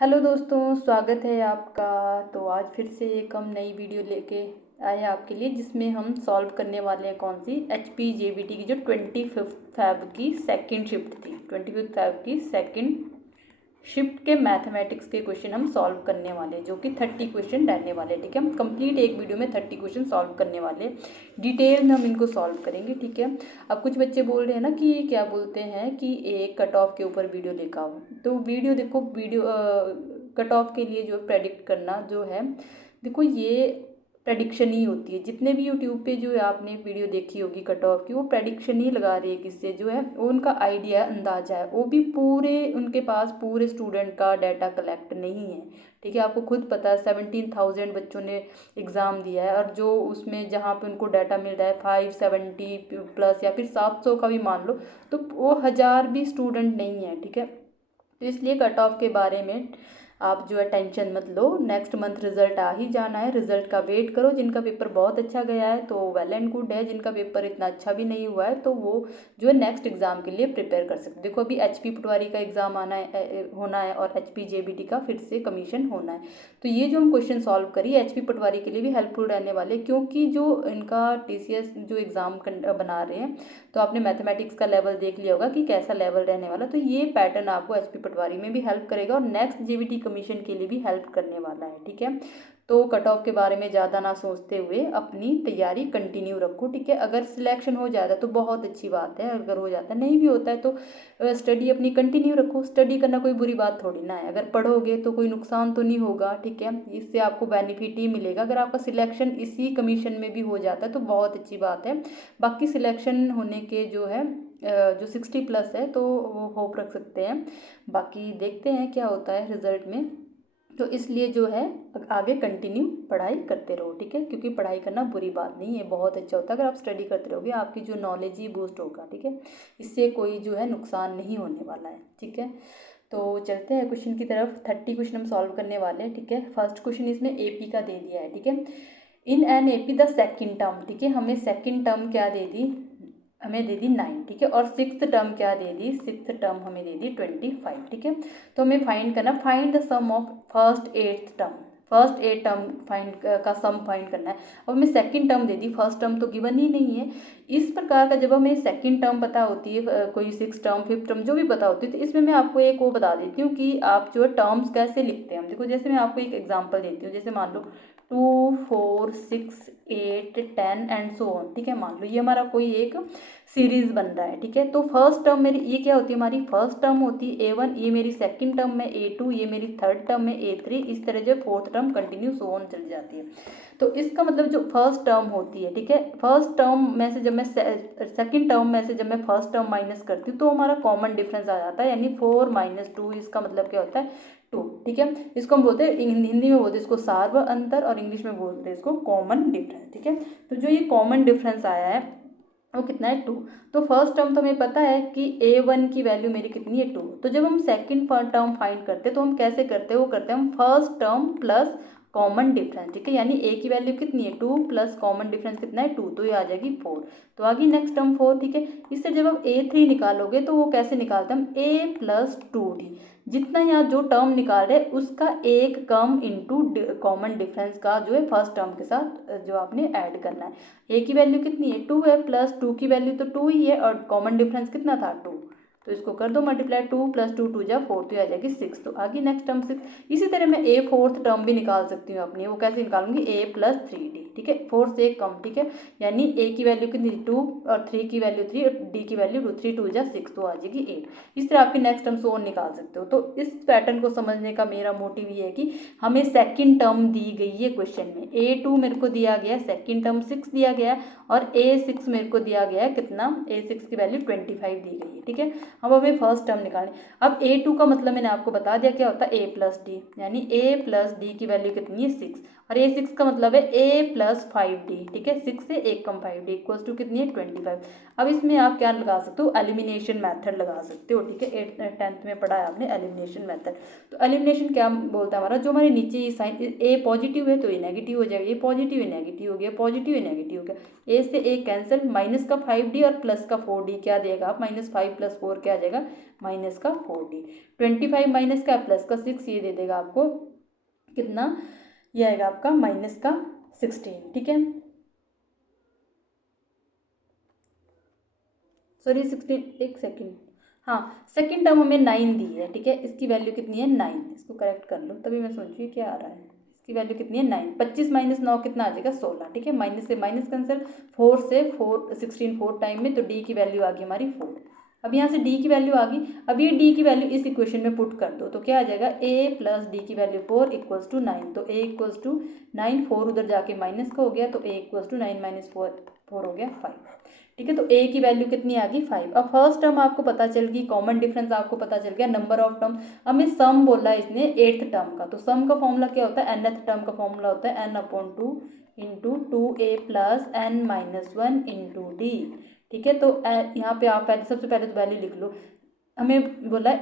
Hello दोस्तों, स्वागत है आपका। तो आज फिर से एक हम नई वीडियो लेके आए हैं आपके लिए, जिसमें हम सॉल्व करने वाले हैं कौन सी HPJBT की जो 25 फ़ैब की सेकंड शिफ्ट थी। 25 फ़ैब की सेकंड शिफ्ट के मैथमेटिक्स के क्वेश्चन हम सॉल्व करने वाले हैं, जो कि 30 क्वेश्चन रहने वाले हैं। ठीक है, हम कंप्लीट एक वीडियो में 30 क्वेश्चन सॉल्व करने वाले हैं। डिटेल में हम इनको सॉल्व करेंगे। ठीक है, अब कुछ बच्चे बोल रहे हैं ना कि क्या बोलते हैं कि एक कट ऑफ के ऊपर वीडियो लेकर आओ। तो वीडियो देखो, वीडियो कट ऑफ के लिए जो प्रेडिक्ट करना जो है, देखो ये प्रेडिक्शन ही होती है। जितने भी यूट्यूब पे जो आपने वीडियो देखी होगी कट ऑफ की, वो प्रेडिक्शन ही लगा रही है। किससे जो है वो उनका आइडिया अंदाजा है, वो भी पूरे उनके पास पूरे स्टूडेंट का डाटा कलेक्ट नहीं है। ठीक है, आपको खुद पता है 17,000 बच्चों ने एग्ज़ाम दिया है, और जो उसमें जहाँ पे उनको डाटा मिल रहा है 570 प्लस या फिर 700 का भी मान लो, तो वो 1000 भी स्टूडेंट नहीं है। ठीक है, तो इसलिए कट ऑफ के बारे में आप जो है टेंशन मत लो। नेक्स्ट मंथ रिजल्ट आ ही जाना है, रिजल्ट का वेट करो। जिनका पेपर बहुत अच्छा गया है तो वेल एंड गुड है, जिनका पेपर इतना अच्छा भी नहीं हुआ है तो वो जो है नेक्स्ट एग्जाम के लिए प्रिपेयर कर सकते। देखो अभी HP पटवारी का एग्जाम होना है और HPJBT का फिर से कमीशन होना है। तो ये जो हम क्वेश्चन सॉल्व करी HP पटवारी के लिए भी हेल्पफुल रहने वाले, क्योंकि जो इनका TCS जो एग्ज़ाम बना रहे हैं, तो आपने मैथमेटिक्स का लेवल देख लिया होगा कि कैसा लेवल रहने वाला। तो ये पैटर्न आपको HP पटवारी में भी हेल्प करेगा और नेक्स्ट JBT कमीशन के लिए भी हेल्प करने वाला है। ठीक है, तो कट ऑफ के बारे में ज़्यादा ना सोचते हुए अपनी तैयारी कंटिन्यू रखो। ठीक है, अगर सिलेक्शन हो जाता है तो बहुत अच्छी बात है, अगर हो जाता है नहीं भी होता है तो स्टडी अपनी कंटिन्यू रखो। स्टडी करना कोई बुरी बात थोड़ी ना है, अगर पढ़ोगे तो कोई नुकसान तो नहीं होगा। ठीक है, इससे आपको बेनिफिट ही मिलेगा। अगर आपका सिलेक्शन इसी कमीशन में भी हो जाता है तो बहुत अच्छी बात है। बाकी सिलेक्शन होने के जो है जो 60 प्लस है तो वो होप रख सकते हैं। बाकी देखते हैं क्या होता है रिजल्ट में। तो इसलिए जो है आगे कंटिन्यू पढ़ाई करते रहो। ठीक है, क्योंकि पढ़ाई करना बुरी बात नहीं है, बहुत अच्छा होता है। अगर आप स्टडी करते रहोगे आपकी जो नॉलेज ही बूस्ट होगा। ठीक है, इससे कोई जो है नुकसान नहीं होने वाला है। ठीक है, तो चलते हैं क्वेश्चन की तरफ। 30 क्वेश्चन हम सॉल्व करने वाले हैं। ठीक है, फर्स्ट क्वेश्चन इसमें AP का दे दिया है। ठीक है, in an AP the second term. ठीक है, हमें सेकेंड टर्म क्या दे दी, हमें दे दी 9। ठीक है, और सिक्स्थ टर्म क्या दे दी, सिक्स्थ टर्म हमें दे दी 25। ठीक है, तो हमें फाइंड करना, find the sum of first 8th term. First 8 term find का सम फाइंड करना है। अब हमें सेकंड टर्म दे दी, फर्स्ट टर्म तो गिवन ही नहीं है। इस प्रकार का जब हमें सेकंड टर्म पता होती है, कोई 6 टर्म 5th टर्म जो भी पता होती है, तो इसमें मैं आपको एक वो बता देती हूँ कि आप जो है टर्म्स कैसे लिखते हैं। देखो जैसे मैं आपको एक एग्जाम्पल देती हूँ, जैसे मान लो 2 4 6 8 10 एंड सो ऑन। ठीक है, मान लो ये हमारा कोई एक सीरीज बन रहा है। ठीक है, तो फर्स्ट टर्म मेरी ये क्या होती है, हमारी फर्स्ट टर्म होती है A1, ये मेरी सेकंड टर्म में A2, ये मेरी थर्ड टर्म में A3, इस तरह जो fourth term continue so on चली जाती है। तो इसका मतलब जो फर्स्ट टर्म होती है, ठीक है, फर्स्ट टर्म में से जब मैं सेकंड टर्म में से जब मैं फर्स्ट टर्म माइनस करती हूँ तो हमारा कॉमन डिफरेंस आ जाता है, यानी 4 - 2। इसका मतलब क्या होता है, 2। ठीक है, इसको हम बोलते हैं हिंदी में बोलते हैं इसको सार्व अंतर, और इंग्लिश में बोलते हैं इसको कॉमन डिफरेंस। ठीक है, तो जो ये कॉमन डिफरेंस आया है वो कितना है, 2। तो फर्स्ट टर्म तो हमें पता है कि A1 की वैल्यू मेरी कितनी है, 2। तो जब हम सेकंड टर्म फाइंड करते हैं तो हम कैसे करते हैं, वो करते हैं हम first term plus common difference. ठीक है, यानी A की वैल्यू कितनी है, 2 प्लस कॉमन डिफरेंस कितना है, 2, तो ये आ जाएगी 4। तो आ गई नेक्स्ट टर्म 4। ठीक है, इससे जब आप A3 निकालोगे तो वो कैसे निकालते हैं हम, A प्लस 2D। जितना यहाँ जो टर्म निकाल रहे हैं उसका एक कम इंटू कॉमन डिफरेंस का जो है फर्स्ट टर्म के साथ जो आपने ऐड करना है। A की वैल्यू कितनी है, 2 है, प्लस 2 की वैल्यू तो 2 ही है, और कॉमन डिफरेंस कितना था, 2। तो इसको कर दो मल्टीप्लाई, 2 + 2 2 जा 4, तो आ जाएगी 6। तो आगे नेक्स्ट टर्म 6। इसी तरह मैं A फोर्थ टर्म भी निकाल सकती हूँ अपनी, वो कैसे निकालूंगी, A + 3D। ठीक है, 4 से कम। ठीक है, यानी A की वैल्यू कितनी, 2, और 3 की वैल्यू 3, और D की वैल्यू 2, 3 2 जा 6, तो आ जाएगी 8। इस तरह आपकी नेक्स्ट टर्म सोन निकाल सकते हो। तो इस पैटर्न को समझने का मेरा मोटिव ये है कि हमें सेकंड टर्म दी गई है क्वेश्चन में, A2 मेरे को दिया गया, सेकंड टर्म 6 दिया गया, और A6 मेरे को दिया गया है कितना, A6 की वैल्यू 25 दी गई है। ठीक है, अब हमें फर्स्ट टर्म निकालनी। अब A2 का मतलब मैंने आपको बता दिया क्या होता है, A + D, यानी A + D की वैल्यू कितनी है, 6, और A6 का मतलब है A प्लस 5d, ठीक है, 6 से 1 कम 5d इक्वल्स टू कितनी है 25। अब इसमें आप क्या लगा सकते हो, एलिमिनेशन मेथड लगा सकते हो, ठीक है, 10th में पढ़ा है आपने एलिमिनेशन मेथड। तो एलिमिनेशन क्या बोलता है हमारा, जो हमारे नीचे ये साइन ए पॉजिटिव है तो ये नेगेटिव हो जाएगा, ये पॉजिटिव है नेगेटिव हो गया, पॉजिटिव है नेगेटिव हो गया, ए से ए कैंसिल, माइनस का 5d और प्लस का 4d क्या देगा आप, -5 + 4 क्या आ जाएगा माइनस का 4d, 25 माइनस का प्लस का 6 ये दे देगा आपको कितना, ये आएगा आपका माइनस का 16, ठीक है, सॉरी 16, एक सेकेंड, हाँ सेकेंड टर्म हमें 9 दी है, ठीक है, इसकी वैल्यू कितनी है 9, इसको करेक्ट कर लो, तभी मैं सोच रही हूँ क्या आ रहा है, इसकी वैल्यू कितनी है 9, 25 माइनस 9 कितना आ जाएगा 16, ठीक है, माइनस से माइनस कैंसिल, 4 से 4 16 4 टाइम में, तो डी की वैल्यू आ गई हमारी 4। अब यहाँ से डी की वैल्यू आ गई, अब ये डी की वैल्यू इस इक्वेशन में पुट कर दो, तो क्या आ जाएगा ए प्लस डी की वैल्यू 4 इक्वल्स टू 9, तो ए इक्वल्स टू 9, 4 उधर जाके माइनस का हो गया, तो ए इक्वल्स टू 9 - 4 हो गया 5, ठीक है, तो ए की वैल्यू कितनी आ गई 5। अब फर्स्ट टर्म आपको पता चल गई, कॉमन डिफरेंस आपको पता चल गया, नंबर ऑफ टर्म, हमें सम बोला इसने 8th टर्म का, तो सम का फॉर्मूला क्या होता है, nth टर्म का फॉर्मूला होता है n/2 into 2a plus n-1 into D, ठीक है, तो यहाँ पे आप पहले सबसे पहले तो वैल्यू लिख लो, हमें बोला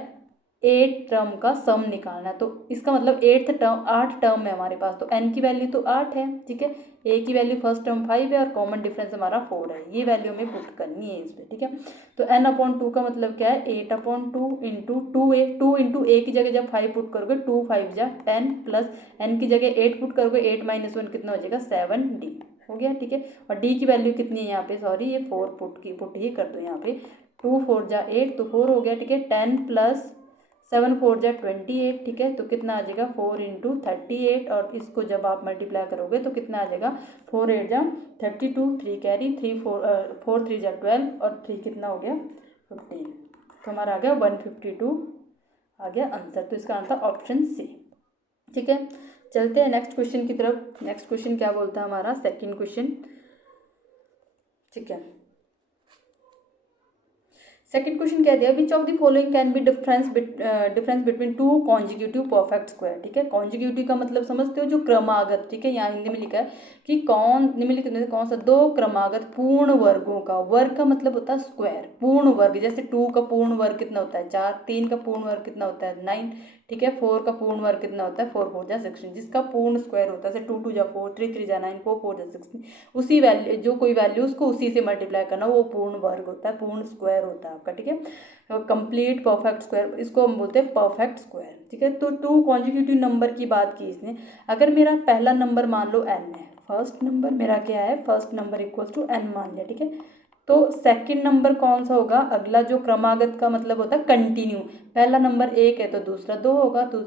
8 टर्म का सम निकालना है, तो इसका मतलब 8th टर्म 8 टर्म है हमारे पास, तो n की वैल्यू तो 8 है, ठीक है, a की वैल्यू फर्स्ट टर्म 5 है और कॉमन डिफरेंस हमारा 4 है, ये वैल्यू हमें पुट करनी है इस पर, ठीक है, तो n/2 का मतलब क्या है 8/2 इंटू 2a, 2 इंटू a की जगह जब 5 पुट करोगे 2 5 जा 10 प्लस n की जगह 8 पुट करोगे, 8 - 1 कितना हो जाएगा 7d हो गया, ठीक है, और d की वैल्यू कितनी है यहाँ पे, सॉरी ये 4 पुट ही कर दो यहाँ पे, 2 4 जा 8 तो 4 हो गया, ठीक है, 10 प्लस 7 4 जा 28, ठीक है, तो कितना आ जाएगा 4 इंटू 38, और इसको जब आप मल्टीप्लाई करोगे तो कितना आ जाएगा 4 8 जा 32, 3 कैरी 3 4 3 जा 12 और 3 कितना हो गया 15, तो हमारा आ गया 152 आ गया आंसर, तो इसका आंसर ऑप्शन सी, ठीक है। चलते हैं नेक्स्ट क्वेश्चन की तरफ। नेक्स्ट क्वेश्चन क्या बोलता है हमारा, सेकंड क्वेश्चन, ठीक है, सेकंड क्वेश्चन कह दिया which of the following can be difference between two consecutive perfect square, ठीक है, कॉन्जिक्यूटिव का मतलब समझते हो, जो क्रमागत, ठीक है, यहाँ हिंदी में लिखा है कि निम्नलिखित में से कौन सा दो क्रमागत पूर्ण वर्गों का, वर्ग का मतलब होता है स्क्वायर, पूर्ण वर्ग, जैसे 2 का पूर्ण वर्ग कितना होता है 4, 3 का पूर्ण वर्ग कितना होता है 9, ठीक है, 4 का पूर्ण वर्ग कितना होता है 4 4 जा 16, जिसका पूर्ण स्क्वायर होता है, जैसे 2 2 जा 4, 3 3 जा 9, 4 4 जा 16, उसी वैल्यू जो कोई वैल्यू उसको उसी से मल्टीप्लाई करना, वो पूर्ण वर्ग होता है, पूर्ण स्क्वायर होता है आपका, ठीक है, कंप्लीट परफेक्ट स्क्वायर, इसको हम बोलते हैं परफेक्ट स्क्वायर, ठीक है। तो 2 कॉन्जिक्यूटिव नंबर की बात की इसने, अगर मेरा पहला नंबर मान लो n है, फर्स्ट नंबर मेरा क्या है, first number equals to n मान लिया, ठीक है, तो सेकंड नंबर कौन सा होगा, अगला जो क्रमागत का मतलब होता है कंटिन्यू, पहला नंबर 1 है तो दूसरा 2 होगा, तो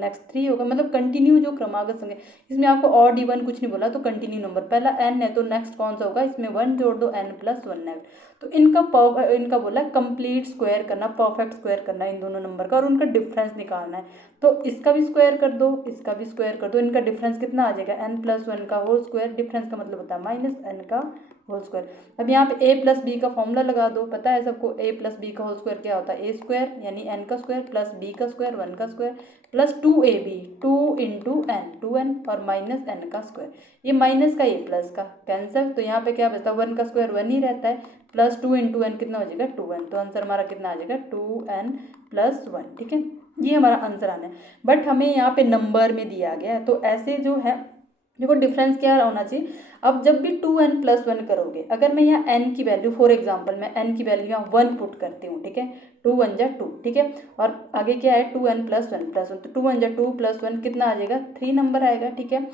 नेक्स्ट 3 होगा, मतलब कंटिन्यू जो क्रमागत संख्या, इसमें आपको ऑड इवन कुछ नहीं बोला, तो कंटिन्यू नंबर, पहला n है तो नेक्स्ट कौन सा होगा, इसमें 1 जोड़ दो n+1 नेक्स्ट, तो इनका बोला कंप्लीट स्क्वायर करना, परफेक्ट स्क्वायर करना इन दोनों नंबर का, और उनका डिफरेंस निकालना है, तो इसका भी स्क्वायर कर दो, इसका भी स्क्वायर कर दो, इनका डिफरेंस कितना आ जाएगा n+1 का होल स्क्वायर, डिफरेंस का मतलब होता है -n का होल स्क्वायर। अब यहाँ पे a प्लस बी का फॉर्मूला लगा दो, पता है सबको a प्लस बी का होल स्क्वायर क्या होता है, a स्क्वायर यानी n का स्क्वायर प्लस b का स्क्वायर 1 का square plus 2ab 2 into n 2n और माइनस n का स्क्वायर, ये माइनस का ये प्लस का कैंसिल, तो यहाँ पे क्या बचता है 1 का स्क्वायर 1 ही रहता है, प्लस 2 इंटू n कितना हो जाएगा 2n, तो आंसर हमारा कितना आ जाएगा 2n+1, ठीक है, ये हमारा आंसर आना है। बट हमें यहाँ पे नंबर में दिया गया है, तो ऐसे जो है देखो डिफरेंस क्या होना चाहिए, अब जब भी 2n+1 करोगे, अगर मैं यहाँ n की वैल्यू फॉर एग्जांपल मैं n की वैल्यू यहाँ 1 पुट करती हूँ, ठीक है, 2 1 जा 2, ठीक है, और आगे क्या है 2n+1+1, तो 2 1 जा 2 + 1 कितना आ जाएगा 3 नंबर आएगा, ठीक है,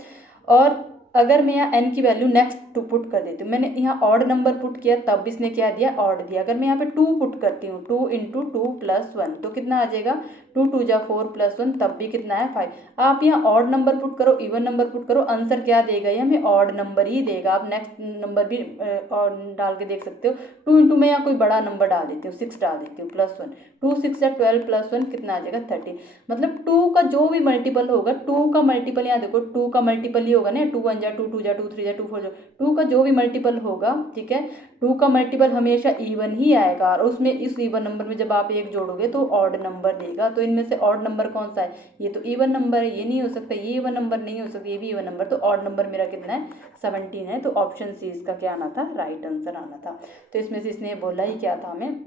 और अगर मैं यहाँ n की वैल्यू नेक्स्ट 2 पुट कर देती हूँ, मैंने यहाँ ऑड नंबर पुट किया तब इसने क्या दिया ऑड दिया, अगर मैं यहाँ पे 2 पुट करती हूँ 2 इंटू 2+1 तो कितना आ जाएगा 2 2 जा 4+1 तब भी कितना है 5, आप यहाँ ऑड नंबर पुट करो इवन नंबर पुट करो, आंसर क्या देगा ये हमें ऑड नंबर ही देगा, आप नेक्स्ट नंबर भी डाल के देख सकते हो, 2 इंटू में यहाँ कोई बड़ा नंबर डाल देती हूँ 6 डाल देती हूँ +1, 2 6 जा 12+1 कितना आ जाएगा 30, मतलब 2 का जो भी मल्टीपल होगा 2 का मल्टीपल यहाँ देखो 2 का मल्टीपल ही होगा ना, 2 1 जा 2, 2 जा 2, 3 जा 2, 4 जा 2 का जो भी मल्टीपल होगा, ठीक है, 2 का मल्टीपल हमेशा इवन ही आएगा और उसमें इस इवन नंबर में जब आप एक जोड़ोगे तो ऑड नंबर देगा। तो इनमें से ऑड नंबर कौन सा है? ये तो इवन नंबर है, ये नहीं हो सकता, ये इवन नंबर नहीं हो सकता, ये भी इवन नंबर। तो ऑड नंबर मेरा कितना है? 17 है। तो ऑप्शन सी इसका क्या आना था? राइट आंसर आना था। तो इसमें से इसने बोला ही क्या था हमें।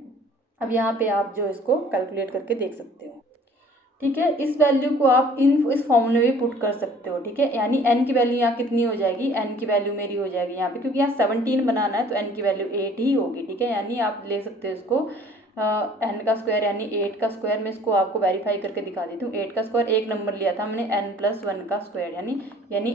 अब यहाँ पे आप जो इसको कैलकुलेट करके देख सकते हो, ठीक है। इस वैल्यू को आप इस फॉर्मूले में पुट कर सकते हो, ठीक है। यानी n की वैल्यू यहाँ कितनी हो जाएगी? n की वैल्यू मेरी हो जाएगी यहाँ पे, क्योंकि यहाँ 17 बनाना है तो n की वैल्यू 8 ही होगी, ठीक है। यानी आप ले सकते हो इसको n का स्क्वायर यानी 8 का स्क्वायर। मैं इसको आपको वेरीफाई करके दिखा देती हूँ। 8 का स्क्वायर एक नंबर लिया था हमने, n+1 का स्क्वायर यानी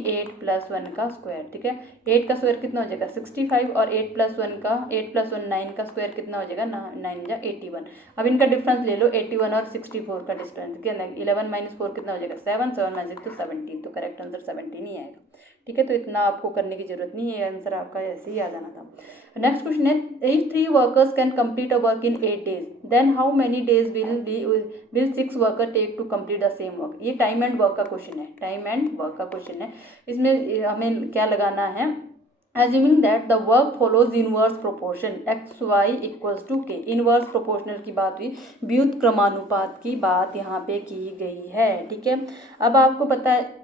8+1 का स्क्वायर, ठीक है। 8 का स्क्वायर कितना हो जाएगा? 65 और 8+1 9 का स्क्वायर कितना हो जाएगा? 9 जा 81। अब इनका डिफरेंस ले लो, 81 और 64 का डिफरेंस कितना? 11 - 4 कितना हो जाएगा? 7, 7 - 6 तो 17। तो करेक्ट आंसर 17 ही आएगा, ठीक है। तो इतना आपको करने की जरूरत नहीं है, आंसर आपका ऐसे ही आ जाना था। नेक्स्ट क्वेश्चन है, if 3 workers can complete a work in 8 days, then how many days will 6 worker take to complete the same work. ये टाइम एंड वर्क का क्वेश्चन है, टाइम एंड वर्क का क्वेश्चन है। इसमें हमें क्या लगाना है? Assuming that the work follows inverse proportion x y equals to k। Inverse proportional की बात हुई, व्युत्क्रमानुपात की बात यहाँ पे की गई है, ठीक है। अब आपको पता है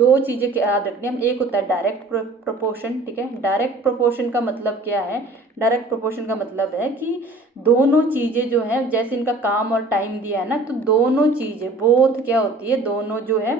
दो चीज़ें याद रखनी है। एक होता है डायरेक्ट प्रोपोर्शन, ठीक है। डायरेक्ट प्रोपोर्शन का मतलब क्या है? डायरेक्ट प्रोपोर्शन का मतलब है कि दोनों चीज़ें जो है, जैसे इनका काम और टाइम दिया है ना, तो दोनों चीज़ें बोथ क्या होती है? दोनों जो है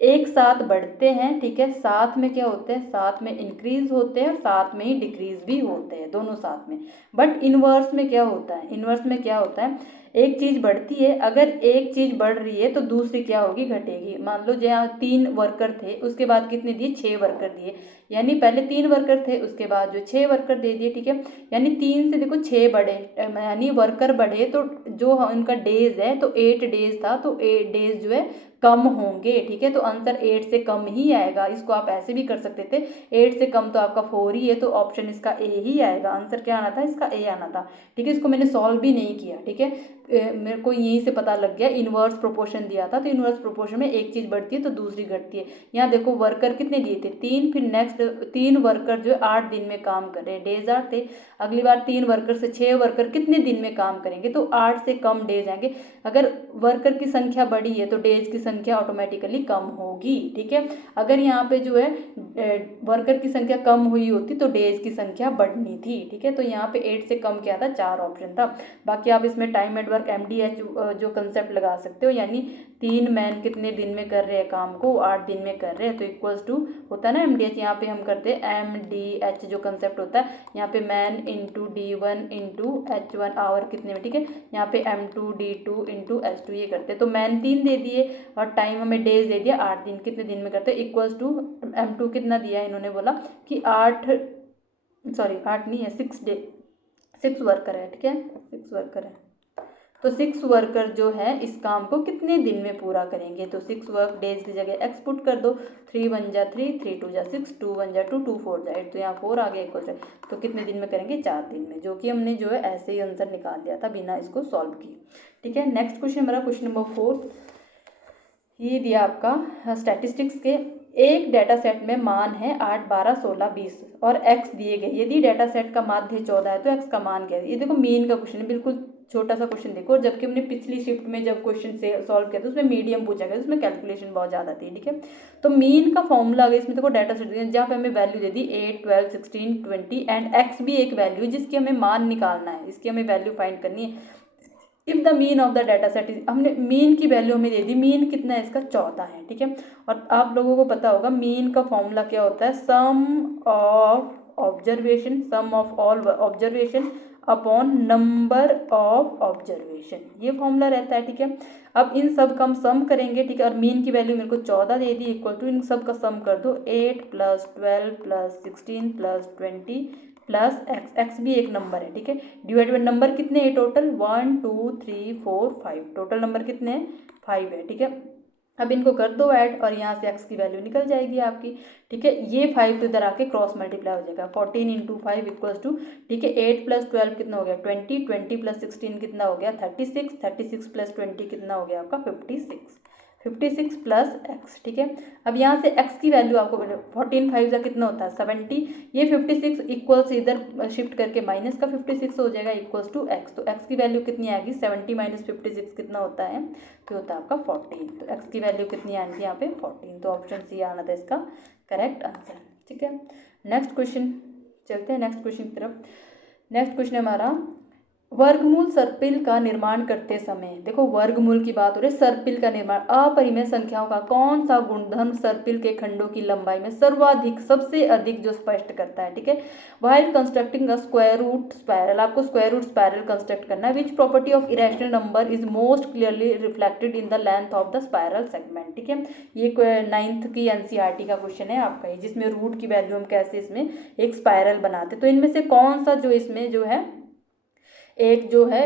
एक साथ बढ़ते हैं, ठीक है। साथ में क्या होते हैं? साथ में इंक्रीज होते हैं और साथ में ही डिक्रीज भी होते हैं, दोनों साथ में। बट इनवर्स में क्या होता है? इनवर्स में क्या होता है? एक चीज़ बढ़ती है, अगर एक चीज़ बढ़ रही है तो दूसरी क्या होगी? घटेगी। मान लो जहाँ 3 वर्कर थे, उसके बाद कितने दिए? 6 वर्कर दिए। यानी पहले 3 वर्कर थे, उसके बाद जो 6 वर्कर दे दिए, ठीक है। यानी 3 से देखो 6 बढ़े, यानी वर्कर बढ़े तो जो उनका डेज है तो 8 डेज था, तो 8 डेज जो है कम होंगे, ठीक है। तो आंसर 8 से कम ही आएगा। इसको आप ऐसे भी कर सकते थे, 8 से कम तो आपका 4 ही है, तो ऑप्शन इसका ए ही आएगा। आंसर क्या आना था? इसका ए आना था, ठीक है। इसको मैंने सॉल्व भी नहीं किया, ठीक है। मेरे को यहीं से पता लग गया, इनवर्स प्रोपोर्शन दिया था तो इनवर्स प्रोपोर्शन में एक चीज़ बढ़ती है तो दूसरी घटती है। यहाँ देखो वर्कर कितने दिए थे? 3। फिर नेक्स्ट 3 वर्कर जो है 8 दिन में काम कर रहे हैं, डेज 8 थे। अगली बार 3 वर्कर से 6 वर्कर कितने दिन में काम करेंगे? तो 8 से कम डेज आएंगे। अगर वर्कर की संख्या बढ़ी है तो डेज की संख्या ऑटोमेटिकली कम होगी, ठीक है। अगर यहाँ पे जो है वर्कर की संख्या कम हुई होती तो डेज की संख्या बढ़नी थी, ठीक है। तो यहाँ पे 8 से कम क्या था? 4 ऑप्शन था। बाकी आप इसमें टाइम एट वर्क MDH जो कंसेप्ट लगा सकते हो, यानी 3 मैन कितने दिन में कर रहे हैं काम को? 8 दिन में कर रहे हैं, तो इक्वल्स टू होता है ना MDH। यहाँ पे हम करते हैं MDH जो कंसेप्ट होता है, यहाँ पे man into D1 into H1 our कितने में, ठीक है। यहाँ पे M2 D2 इंटू H2 ये करते हैं। तो मैन 3 दे दिए और टाइम हमें डेज दे दिया 8 दिन, कितने दिन में करते हैं? इक्वल्स टू M2 कितना दिया है? इन्होंने बोला कि 8 नहीं है, 6 वर्कर है, ठीक है। 6 वर्कर है, तो 6 वर्कर जो है इस काम को कितने दिन में पूरा करेंगे? तो 6 वर्क डेज की जगह x पुट कर दो। 3 1 जा 3, 3 2 जा 6, 2 1 जा 2, 2 4 जा 8। तो यहाँ 4 आ गया इक्वल से, तो कितने दिन में करेंगे? 4 दिन में, जो कि हमने जो है ऐसे ही आंसर निकाल दिया था बिना इसको सॉल्व किए, ठीक है। नेक्स्ट क्वेश्चन हमारा क्वेश्चन नंबर 4 ये दिया आपका स्टैटिस्टिक्स के। एक डाटा सेट में मान है 8 12 16 20 और x दिए गए। यदि डाटा सेट का माध्य 14 है तो x का मान क्या है? ये देखो मीन का क्वेश्चन है, बिल्कुल छोटा सा क्वेश्चन देखो। जबकि हमने पिछली शिफ्ट में जब क्वेश्चन से सॉल्व किया था उसमें मीडियम पूछा गया, उसमें कैलकुलेशन बहुत ज़्यादा थी, ठीक है। तो मीन का फॉर्मूला अगर इसमें देखो डाटा सेट दिया जहाँ पे हमें value they the 8 12 16 20 and x भी एक वैल्यू जिसकी हमें मान निकालना है, इसकी हमें वैल्यू फाइंड करनी है। If the mean of the data set is, हमने मीन की वैल्यू हमें दे दी, मीन कितना है इसका? 14 है, ठीक है। और आप लोगों को पता होगा मीन का फॉर्मूला क्या होता है? Sum of observation, sum of all observation upon number of observation, ये फॉर्मूला रहता है, ठीक है। अब इन सब का हम सम करेंगे, ठीक है। और मीन की वैल्यू मेरे को 14 दे दी, इक्वल टू इन सब का सम कर दो 8 + 12 + 16 + 20 प्लस x भी एक नंबर है, ठीक है। डिवाइड बाय नंबर कितने हैं टोटल? 1 2 3 4 5, टोटल नंबर कितने हैं? 5 है, ठीक है। अब इनको कर दो ऐड और यहाँ से x की वैल्यू निकल जाएगी आपकी, ठीक है। ये 5 तो इधर आके क्रॉस मल्टीप्लाई हो जाएगा, 14 × 5 इक्वल्स टू, ठीक है। 8 + 12 कितना हो गया? 20, 20 + 16 कितना हो गया? 36, 36 + 20 कितना हो गया आपका? 56, 56 प्लस एक्स, ठीक है। अब यहाँ से एक्स की वैल्यू आपको 14 5 का कितना होता है 70, ये 56 इक्वल्स इधर शिफ्ट करके माइनस का 56 हो जाएगा इक्वल्स टू एक्स, तो एक्स की वैल्यू कितनी आएगी 70 माइनस 56 कितना होता है, तो होता है आपका 14, तो एक्स की वैल्यू कितनी आएगी यहाँ पे 14, तो ऑप्शन सी आना था इसका करेक्ट आंसर, ठीक है। नेक्स्ट क्वेश्चन चलते हैं नेक्स्ट क्वेश्चन की तरफ। नेक्स्ट क्वेश्चन हमारा वर्गमूल सर्पिल का निर्माण करते समय, देखो वर्गमूल की बात हो रही है, सर्पिल का निर्माण अपरिमेय संख्याओं का कौन सा गुणधर्म सर्पिल के खंडों की लंबाई में सर्वाधिक सबसे अधिक जो स्पष्ट करता है, ठीक है। While constructing a square root spiral, आपको स्क्वायर रूट स्पायरल कंस्ट्रक्ट करना है। Which property of irrational number is most clearly reflected in the length of the spiral segment, ठीक है। ये 9th की एनसीईआरटी का क्वेश्चन है आपका ये, जिसमें रूट की वैल्यू हम कैसे इसमें एक स्पायरल बनाते, तो इनमें से कौन सा जो इसमें जो है एक जो है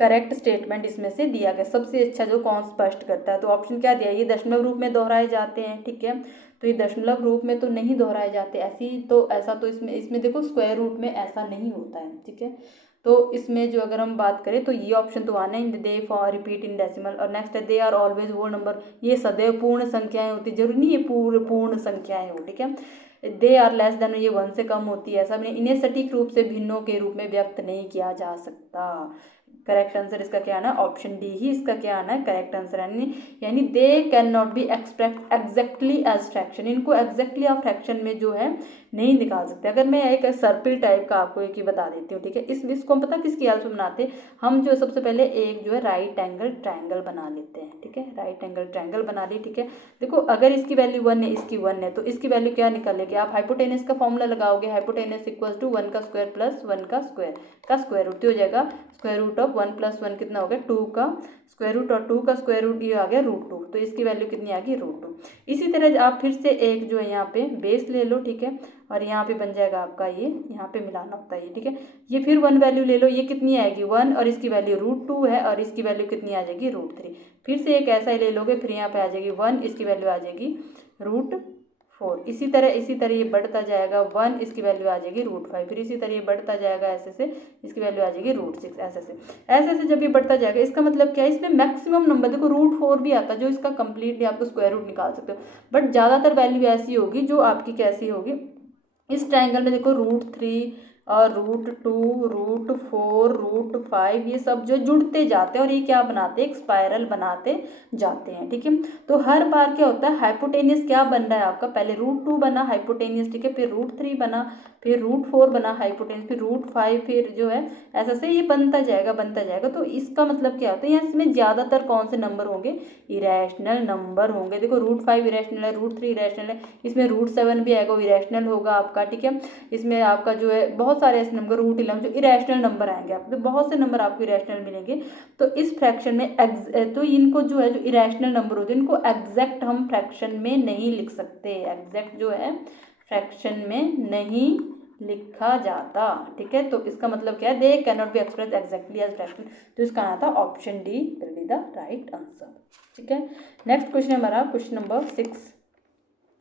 करेक्ट स्टेटमेंट इसमें से दिया गया सबसे अच्छा जो कौन स्पष्ट करता है, तो ऑप्शन क्या दिया, ये दशमलव रूप में दोहराए जाते हैं, ठीक है। तो ये दशमलव रूप में तो नहीं दोहराए जाते, ऐसी तो ऐसा तो इसमें देखो स्क्वायर रूट में ऐसा नहीं होता है, ठीक है। तो इसमें जो अगर हम बात करें तो ये ऑप्शन तो आना है, they for repeat in decimal, और नेक्स्ट है they are always whole number, ये सदैव पूर्ण संख्याएं होती, जरूरी नहीं है पूर्ण संख्याएं हो, ठीक है। दे आर लेस देन, ये 1 से कम होती है, ऐसा नहीं, इन्हें सटीक रूप से भिन्नों के रूप में व्यक्त नहीं किया जा सकता। करेक्ट आंसर इसका क्या आना है, ऑप्शन डी ही इसका क्या आना है करेक्ट आंसर, यानी they can not be express exactly as fraction, इनको एग्जैक्टली आप फ्रैक्शन में जो है नहीं निकाल सकते। अगर मैं एक सर्पिल टाइप का आपको एक ही बता देती हूँ, ठीक है। इसको हम पता किसकी हेल्प से बनाते, हम जो सबसे पहले एक जो है राइट एंगल ट्रायंगल बना लेते हैं, ठीक है। राइट एंगल ट्रायंगल बना ली, ठीक है। देखो अगर इसकी वैल्यू 1 है, इसकी 1 है, तो इसकी वैल्यू क्या निकालेगी आप, हाइपोटेनस का फॉर्मूला लगाओगे, हाइपोटेनस इक्वल टू 1 का स्क्वायर प्लस 1 का स्क्वायर रूट हो जाएगा, स्क्वायर रूट ऑफ 1 प्लस 1 कितना हो गया 2 का स्क्वायर रूट, और 2 का स्क्वायर रूट ये आ गया √2, तो इसकी वैल्यू कितनी आ गई √2। इसी तरह आप फिर से एक जो है यहाँ पे बेस ले लो, ठीक है, और यहाँ पे बन जाएगा आपका ये, यहाँ पे मिलाना होता है ये, ठीक है। ये फिर 1 वैल्यू ले लो, ये कितनी आएगी 1, और इसकी वैल्यू √2 है, और इसकी वैल्यू कितनी आ जाएगी √3। फिर से एक ऐसा ही ले लोगे, फिर यहाँ पे आ जाएगी 1, इसकी वैल्यू आ जाएगी √4। इसी तरह ये बढ़ता जाएगा 1, इसकी वैल्यू आ जाएगी √5, फिर इसी तरह ये बढ़ता जाएगा ऐसे से, इसकी वैल्यू आ जाएगी √6, ऐसे से जब ये बढ़ता जाएगा, इसका मतलब क्या है, इसमें मैक्सिमम नंबर देखो √4 भी आता है, जो इसका कंप्लीटली आपको स्क्वायर रूट निकाल सकते हो, बट ज़्यादातर वैल्यू ऐसी होगी जो आपकी कैसी होगी, इस ट्रायंगल में देखो √3 और √2 √4 √5 ये सब जो जुड़ते जाते हैं, और ये क्या बनाते हैं एक स्पाइरल बनाते जाते हैं, ठीक है। तो हर बार क्या होता है, हाइपोटेनियस क्या बन रहा है आपका, पहले √2 बना हाइपोटेनियस, ठीक है, फिर √3 बना, फिर √4 बना हाइपोटेनियस, फिर √5, फिर जो है ऐसा से ये बनता जाएगा। तो इसका मतलब क्या होता है, यहाँ इसमें ज़्यादातर कौन से नंबर होंगे, इरेशनल नंबर होंगे। देखो √5 इरेशनल है, √3 इरेशनल है, इसमें √7 भी आएगा, वो इरेशनल होगा आपका, ठीक है। इसमें आपका जो है बहुत सारे ऐसे नंबर √11 जो इरेशनल नंबर आएंगे आपको, तो बहुत से नंबर आपको इरेशनल मिलेंगे। तो इस फ्रैक्शन में तो इनको जो है जो इरेशनल नंबर होते हैं इनको एग्जैक्ट हम फ्रैक्शन में नहीं लिख सकते, एग्जैक्ट जो है फ्रैक्शन में नहीं लिखा जाता, ठीक है। तो इसका मतलब क्या है, they can not be express exactly as fraction, तो इसका आना था option D will be the right answer, ठीक है। नेक्स्ट क्वेश्चन हमारा क्वेश्चन नंबर 6,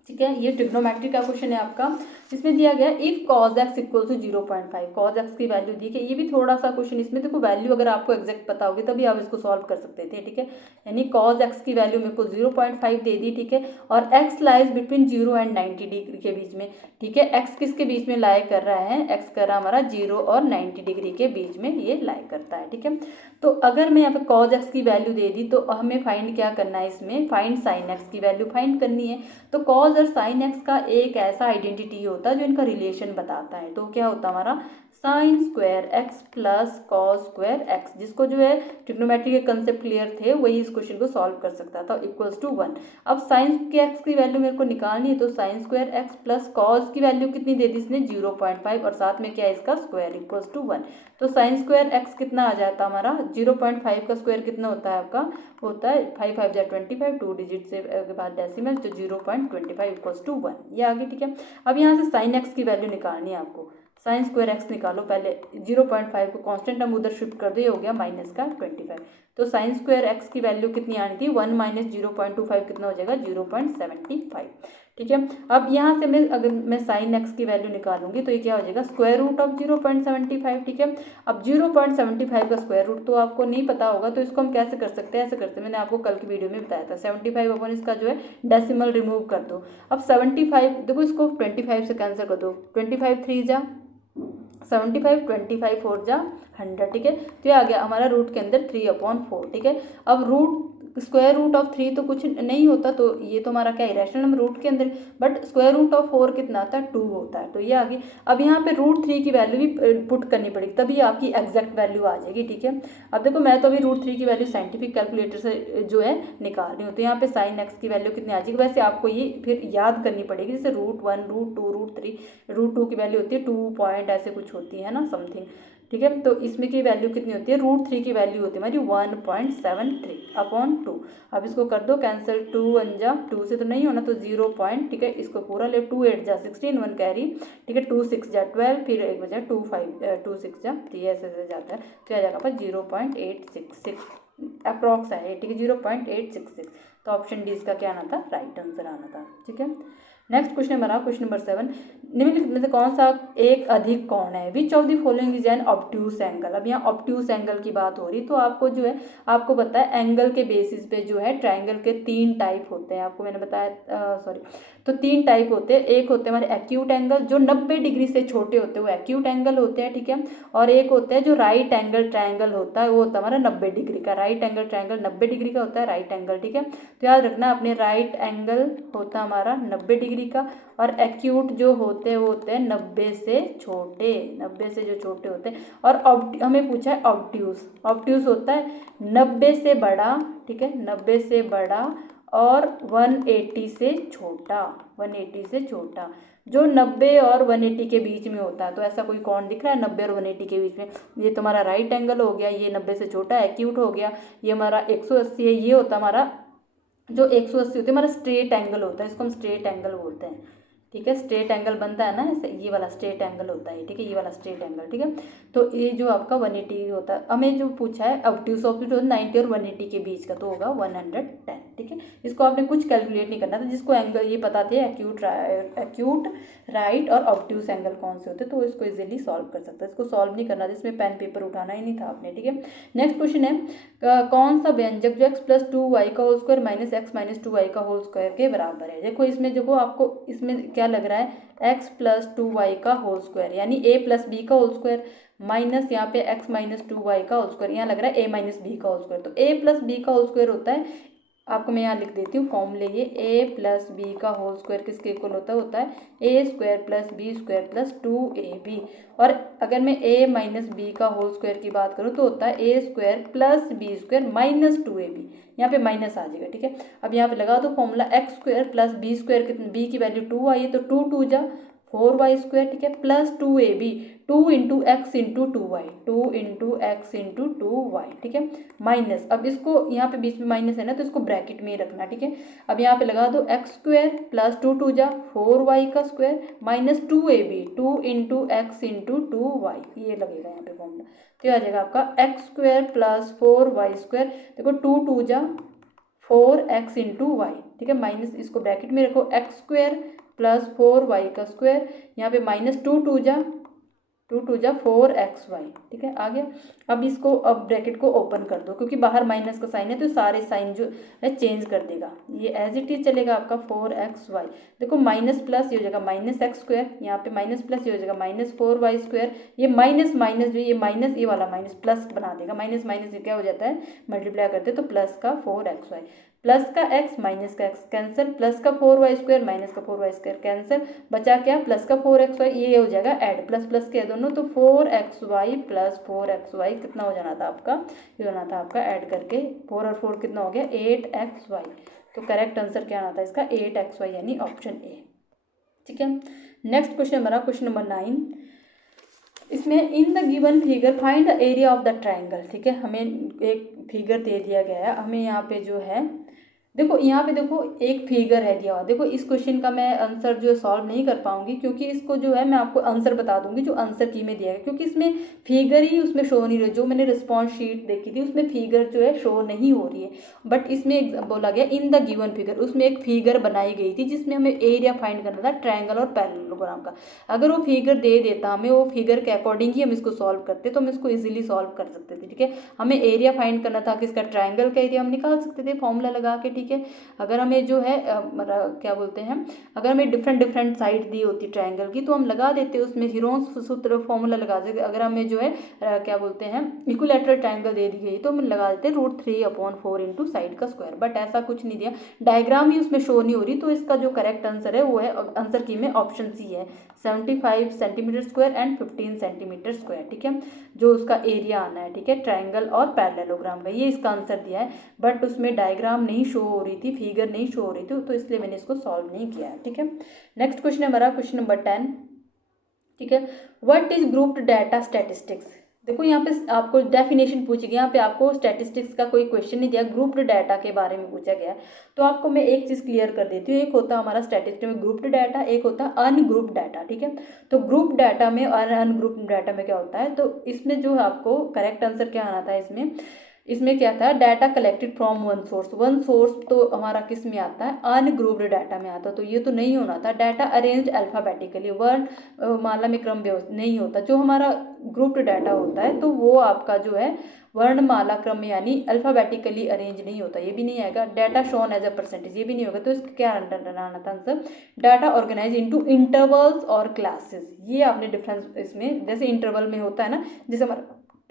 ठीक है। ये ट्रिग्नोमेट्री का क्वेश्चन है आपका, जिसमें दिया गया if cos x equal to 0.5, cos x की वैल्यू दी है। ये भी थोड़ा सा क्वेश्चन, इसमें देखो वैल्यू अगर आपको एग्जैक्ट पता होगी तभी आप इसको सॉल्व कर सकते थे, ठीक है। यानी cos x की वैल्यू मेरे को 0.5 दे दी, ठीक है, और x lies between 0 and 90 degree के बीच में, ठीक है। x किसके बीच में लाई कर रहा है, x कर रहा हमारा 0 और 90 डिग्री के बीच में ये लाई करता है, ठीक है। तो अगर मैं यहाँ पे cos x की वैल्यू दे दी, तो हमें फाइंड क्या करना है, इसमें फाइंड sin x की वैल्यू फाइंड करनी है। तो cos और sin x का एक ऐसा आइडेंटिटी होता है जो इनका रिलेशन बताता है, तो क्या होता है हमारा sin square x plus cos square x, जिसको जो है ट्रिग्नोमेट्री के कंसेप्ट क्लियर थे वही इस क्वेश्चन को सॉल्व कर सकता था, इक्वल्स टू 1। अब sin के x की वैल्यू मेरे को निकालनी है, तो sin square x plus cos की वैल्यू कितनी दे दी इसने 0.5, और साथ में क्या है इसका स्क्वायर इक्वल्स टू 1। तो sin स्क्वायर x कितना आ जाता है हमारा 0.5 का स्क्वायर कितना होता है आपका, होता है 5 5 जा 25, 2 डिजिट से के बाद डेसिमल, तो 0.25 इक्वल्स टू 1 ये आ गई, ठीक है। अब यहाँ से sin x की वैल्यू निकालनी है आपको, sin स्क्वायर x निकालो, पहले 0.5 को कांस्टेंट हम उधर शिफ्ट कर दो, ये हो गया -25, तो साइन स्क्वायर एक्स की वैल्यू कितनी आनी थी, 1 माइनस 0.25 कितना हो जाएगा 0.75, ठीक है। अब यहाँ से अगर मैं साइन एक्स की वैल्यू निकालूंगी तो ये क्या हो जाएगा स्क्वायर रूट ऑफ 0.75, ठीक है। अब 0.75 का स्क्वायर रूट तो आपको नहीं पता होगा, तो इसको हम कैसे कर सकते हैं, ऐसे करते हैं, मैंने आपको कल की वीडियो में बताया था 75 अपन इसका जो है डेसिमल रिमूव कर दो। अब 75 देखो इसको 25 से कैंसिल कर दो, 25 3 जा 75, 25 4 जा 100, ठीक है। तो ये आ गया हमारा रूट के अंदर 3/4, ठीक है। अब रूट स्क्वायर रूट ऑफ 3 तो कुछ नहीं होता, तो ये तो हमारा क्या इरेशनल नंबर रूट के अंदर, बट स्क्वायर रूट ऑफ 4 कितना आता है 2 होता है, तो ये आ गई। अब यहाँ पे √3 की वैल्यू भी पुट करनी पड़ेगी, तभी आपकी एग्जैक्ट वैल्यू आ जाएगी, ठीक है। अब देखो मैं तो अभी √3 की वैल्यू साइंटिफिक कैलकुलेटर से जो है निकाल रही हूँ, तो यहाँ पे साइन एक्स की वैल्यू कितनी आ जाएगी, वैसे आपको ये फिर याद करनी पड़ेगी, जैसे √1 √2 √3, √2 की वैल्यू होती है 2 पॉइंट ऐसे कुछ होती है ना समथिंग, ठीक है। तो इसमें की वैल्यू कितनी होती है, √3 की वैल्यू होती है हमारी 1.73/2। अब इसको कर दो कैंसिल, 2 1 जा 2 से तो नहीं होना, तो 0 पॉइंट, ठीक है। इसको पूरा ले, 2 8 जा 16 1 कैरी, ठीक है। 2 6 जा 12, फिर एक बजा 2 6 जा 3 ऐसे जाता है, तो आ जाएगा पर 0.866 अप्रॉक्स है, ठीक है 0.866। तो ऑप्शन डी इसका क्या आना था, राइट आंसर आना था, ठीक है। नेक्स्ट क्वेश्चन बना क्वेश्चन नंबर 7, निम्नलिखित में से कौन सा एक अधिक कोण है, which of the following is an obtuse angle. अब यहाँ ऑब्ट्यूस एंगल की बात हो रही, तो आपको जो है आपको पता है एंगल के बेसिस पे जो है ट्राइंगल के 3 टाइप होते हैं, आपको मैंने बताया सॉरी, तो 3 टाइप होते हैं। एक होते हैं हमारे एक्यूट एंगल, जो 90 डिग्री से छोटे होते हैं वो एक्यूट एंगल होते हैं, ठीक है। और एक होता है जो राइट एंगल ट्राइंगल होता है, वो होता है हमारा 90 डिग्री का, राइट एंगल ट्राइंगल 90 डिग्री का होता है राइट एंगल, ठीक है। तो याद रखना अपने राइट एंगल होता है हमारा 90 डिग्री का, और एक्यूट जो होते हैं वो होते हैं 90 से छोटे, 90 से जो छोटे होते हैं। और हमें पूछा है ऑब्ट्यूस, ऑब्ट्यूस होता है 90 से बड़ा, ठीक है 90 से बड़ा और 180 से छोटा, 180 से छोटा, जो 90 और 180 के बीच में होता है। तो ऐसा कोई कोण दिख रहा है 90 और 180 के बीच में, ये तुम्हारा राइट एंगल हो गया, ये 90 से छोटा एक्यूट हो गया, ये हमारा 180 है, ये होता हमारा जो 180 होती है हमारा स्ट्रेट एंगल होता है, इसको हम स्ट्रेट एंगल बोलते हैं, ठीक है। स्ट्रेट एंगल बनता है ना ऐसे, ये वाला स्ट्रेट एंगल होता है, ठीक है, ये वाला स्ट्रेट एंगल, ठीक है। तो ये जो आपका 180 होता है, हमें जो पूछा है ऑब्ट्यूस, ऑब्ट्यूस 90 और 180 के बीच का, तो होगा 110, ठीक है। इसको आपने कुछ कैलकुलेट नहीं करना था, जिसको एंगल ये पता थे एक्यूट राइट और ऑब्ट्यूस एंगल कौन से होते, तो इसको इजीली सॉल्व कर सकता है। इसको सॉल्व नहीं करना था, इसमें पेन पेपर उठाना ही नहीं था आपने, ठीक है। नेक्स्ट क्वेश्चन है कौन सा व्यंजक जो x+2y का होल स्क्वायर -x-2y का होल स्क्वायर के बराबर है। देखो इसमें देखो आपको इसमें क्या लग रहा है, x+2y का होल स्क्वायर यानी a+b का होल स्क्वायर माइनस यहाँ पे x-2y का होल स्क्वायर, यहाँ लग रहा है a-b का होल स्क्वायर, तो a+b का होल स्क्वायर होता है, आपको मैं यहाँ लिख देती हूँ फॉर्मूले, ये a+b का होल स्क्वायर किसके इक्वल होता है a² + b² + 2ab। और अगर मैं a-b का होल स्क्वायर की बात करूँ तो होता है a² + b² - 2ab, यहाँ पे माइनस आ जाएगा, ठीक है। अब यहाँ पे लगा दो फॉर्मूला x² + b² कितनी, b की वैल्यू 2 आई है, तो 2 2 जा 4y², ठीक है, plus 2ab, 2 × x × 2y, 2 × x × 2y, ठीक है, माइनस, अब इसको यहाँ पे बीच में माइनस है ना, तो इसको ब्रैकेट में ही रखना, ठीक है। अब यहाँ पे लगा दो x² + 2 2 जा 4y² - 2ab, 2 × x × 2y, ये लगेगा यहाँ पे फॉर्मूला, तो ये आ जाएगा आपका x² + 4y², देखो 2 2 जा 4x × y, ठीक है, माइनस इसको ब्रैकेट में रखो, x² + 4y², यहाँ पे -2 2 जा 4xy, ठीक है, आ गया। अब इसको अब ब्रैकेट को ओपन कर दो, क्योंकि बाहर माइनस का साइन है तो सारे साइन जो है चेंज कर देगा, ये एज इट इज चलेगा आपका 4xy, देखो माइनस प्लस ये हो जाएगा -x², यहाँ पे माइनस प्लस ये हो जाएगा -4y², ये माइनस माइनस जो ये माइनस ये वाला माइनस प्लस बना देगा, माइनस माइनस ये क्या हो जाता है मल्टीप्लाई करते तो प्लस का 4xy, प्लस का x माइनस का x कैंसिल, प्लस का 4y² माइनस का 4y² कैंसिल, बचा क्या प्लस का 4xy, ये हो जाएगा ऐड, प्लस प्लस के दोनों, तो 4xy + 4xy कितना हो जाना था आपका, ये होना था आपका ऐड करके 4 और 4 कितना हो गया 8xy, तो करेक्ट आंसर क्या आना था इसका 8xy यानी ऑप्शन ए, ठीक है। नेक्स्ट क्वेश्चन बना क्वेश्चन नंबर 9, इसमें in the given figure find the area of the triangle, ठीक है, हमें एक फिगर दे दिया गया है, हमें यहाँ पे जो है देखो यहाँ पे देखो एक फिगर है दिया हुआ। देखो इस क्वेश्चन का मैं आंसर जो है सॉल्व नहीं कर पाऊंगी, क्योंकि इसको जो है मैं आपको आंसर बता दूंगी जो आंसर की में दिया है, क्योंकि इसमें फिगर ही उसमें शो नहीं रही। जो मैंने रिस्पॉन्स शीट देखी थी उसमें फिगर जो है शो नहीं हो रही है, बट इसमें बोला गया इन द गिवन फिगर, उसमें एक फिगर बनाई गई थी जिसमें हमें एरिया फाइंड करना था ट्रायंगल और पैरेललोग्राम का। अगर वो फिगर दे देता हमें, वो फिगर के अकॉर्डिंग ही हम इसको सॉल्व करते तो हम इसको इजीली सॉल्व कर सकते थे। ठीक है, हमें एरिया फाइंड करना था कि इसका ट्रायंगल का एरिया हम निकाल सकते थे फॉर्मूला लगा के। ठीक है, अगर हमें जो है क्या बोलते हैं, अगर हमें डिफरेंट डिफरेंट साइड दी होती ट्रायंगल की तो हम लगा देते, उसमें हीरोन्स सूत्र फॉर्मूला लगा देते। अगर हमें जो है क्या बोलते हैं इक्विलैटरल ट्रायंगल दे दी गई तो हम लगा देते √3/4 इंटू साइड का स्क्वायर, बट ऐसा कुछ नहीं दिया, डायग्राम ही उसमें शो नहीं हो रही। तो इसका जो करेक्ट आंसर है वो है आंसर की में ऑप्शन सी है, 75 centimetre square and 15 centimetre square. ठीक है, जो उसका एरिया आना है। ठीक है, ट्रायंगल और पैरेललोग्राम का ये इसका आंसर दिया है, बट उसमें डायग्राम नहीं शो हो रही थी, फिगर नहीं शो हो रही थी, तो इसलिए मैंने इसको सॉल्व नहीं किया है। ठीक है, नेक्स्ट क्वेश्चन है हमारा क्वेश्चन नंबर 10। ठीक है, what is grouped data statistics. देखो यहाँ पे आपको डेफिनेशन पूछी गई, यहाँ पे आपको स्टैटिस्टिक्स का कोई क्वेश्चन नहीं दिया, ग्रुप्ड डाटा के बारे में पूछा गया है। तो आपको मैं एक चीज़ क्लियर कर देती हूँ, एक होता है हमारा स्टैटिस्टिक्स में ग्रुप्ड डाटा, एक होता है अनग्रुप्ड डाटा। ठीक है, तो ग्रुप डाटा में और अनग्रुप्ड डाटा में क्या होता है, तो इसमें जो आपको करेक्ट आंसर क्या आना था, इसमें इसमें क्या था, data collected from one source. One source तो हमारा किस में आता है, अनग्रुप्ड डाटा में आता, तो ये तो नहीं होना था। डाटा अरेंज्ड अल्फाबेटिकली, वर्ण माला में क्रम व्यवस्थित नहीं होता। जो हमारा ग्रुप्ड डाटा होता है तो वो आपका जो है वर्णमाला क्रम में यानी अल्फाबेटिकली अरेंज नहीं होता, ये भी नहीं आएगा। Data shown as a percentage, ये भी नहीं होगा। तो इसका क्या आना था answer, data organize into intervals और क्लासेस। ये आपने डिफरेंस इसमें, जैसे इंटरवल में होता है ना, जैसे हमारा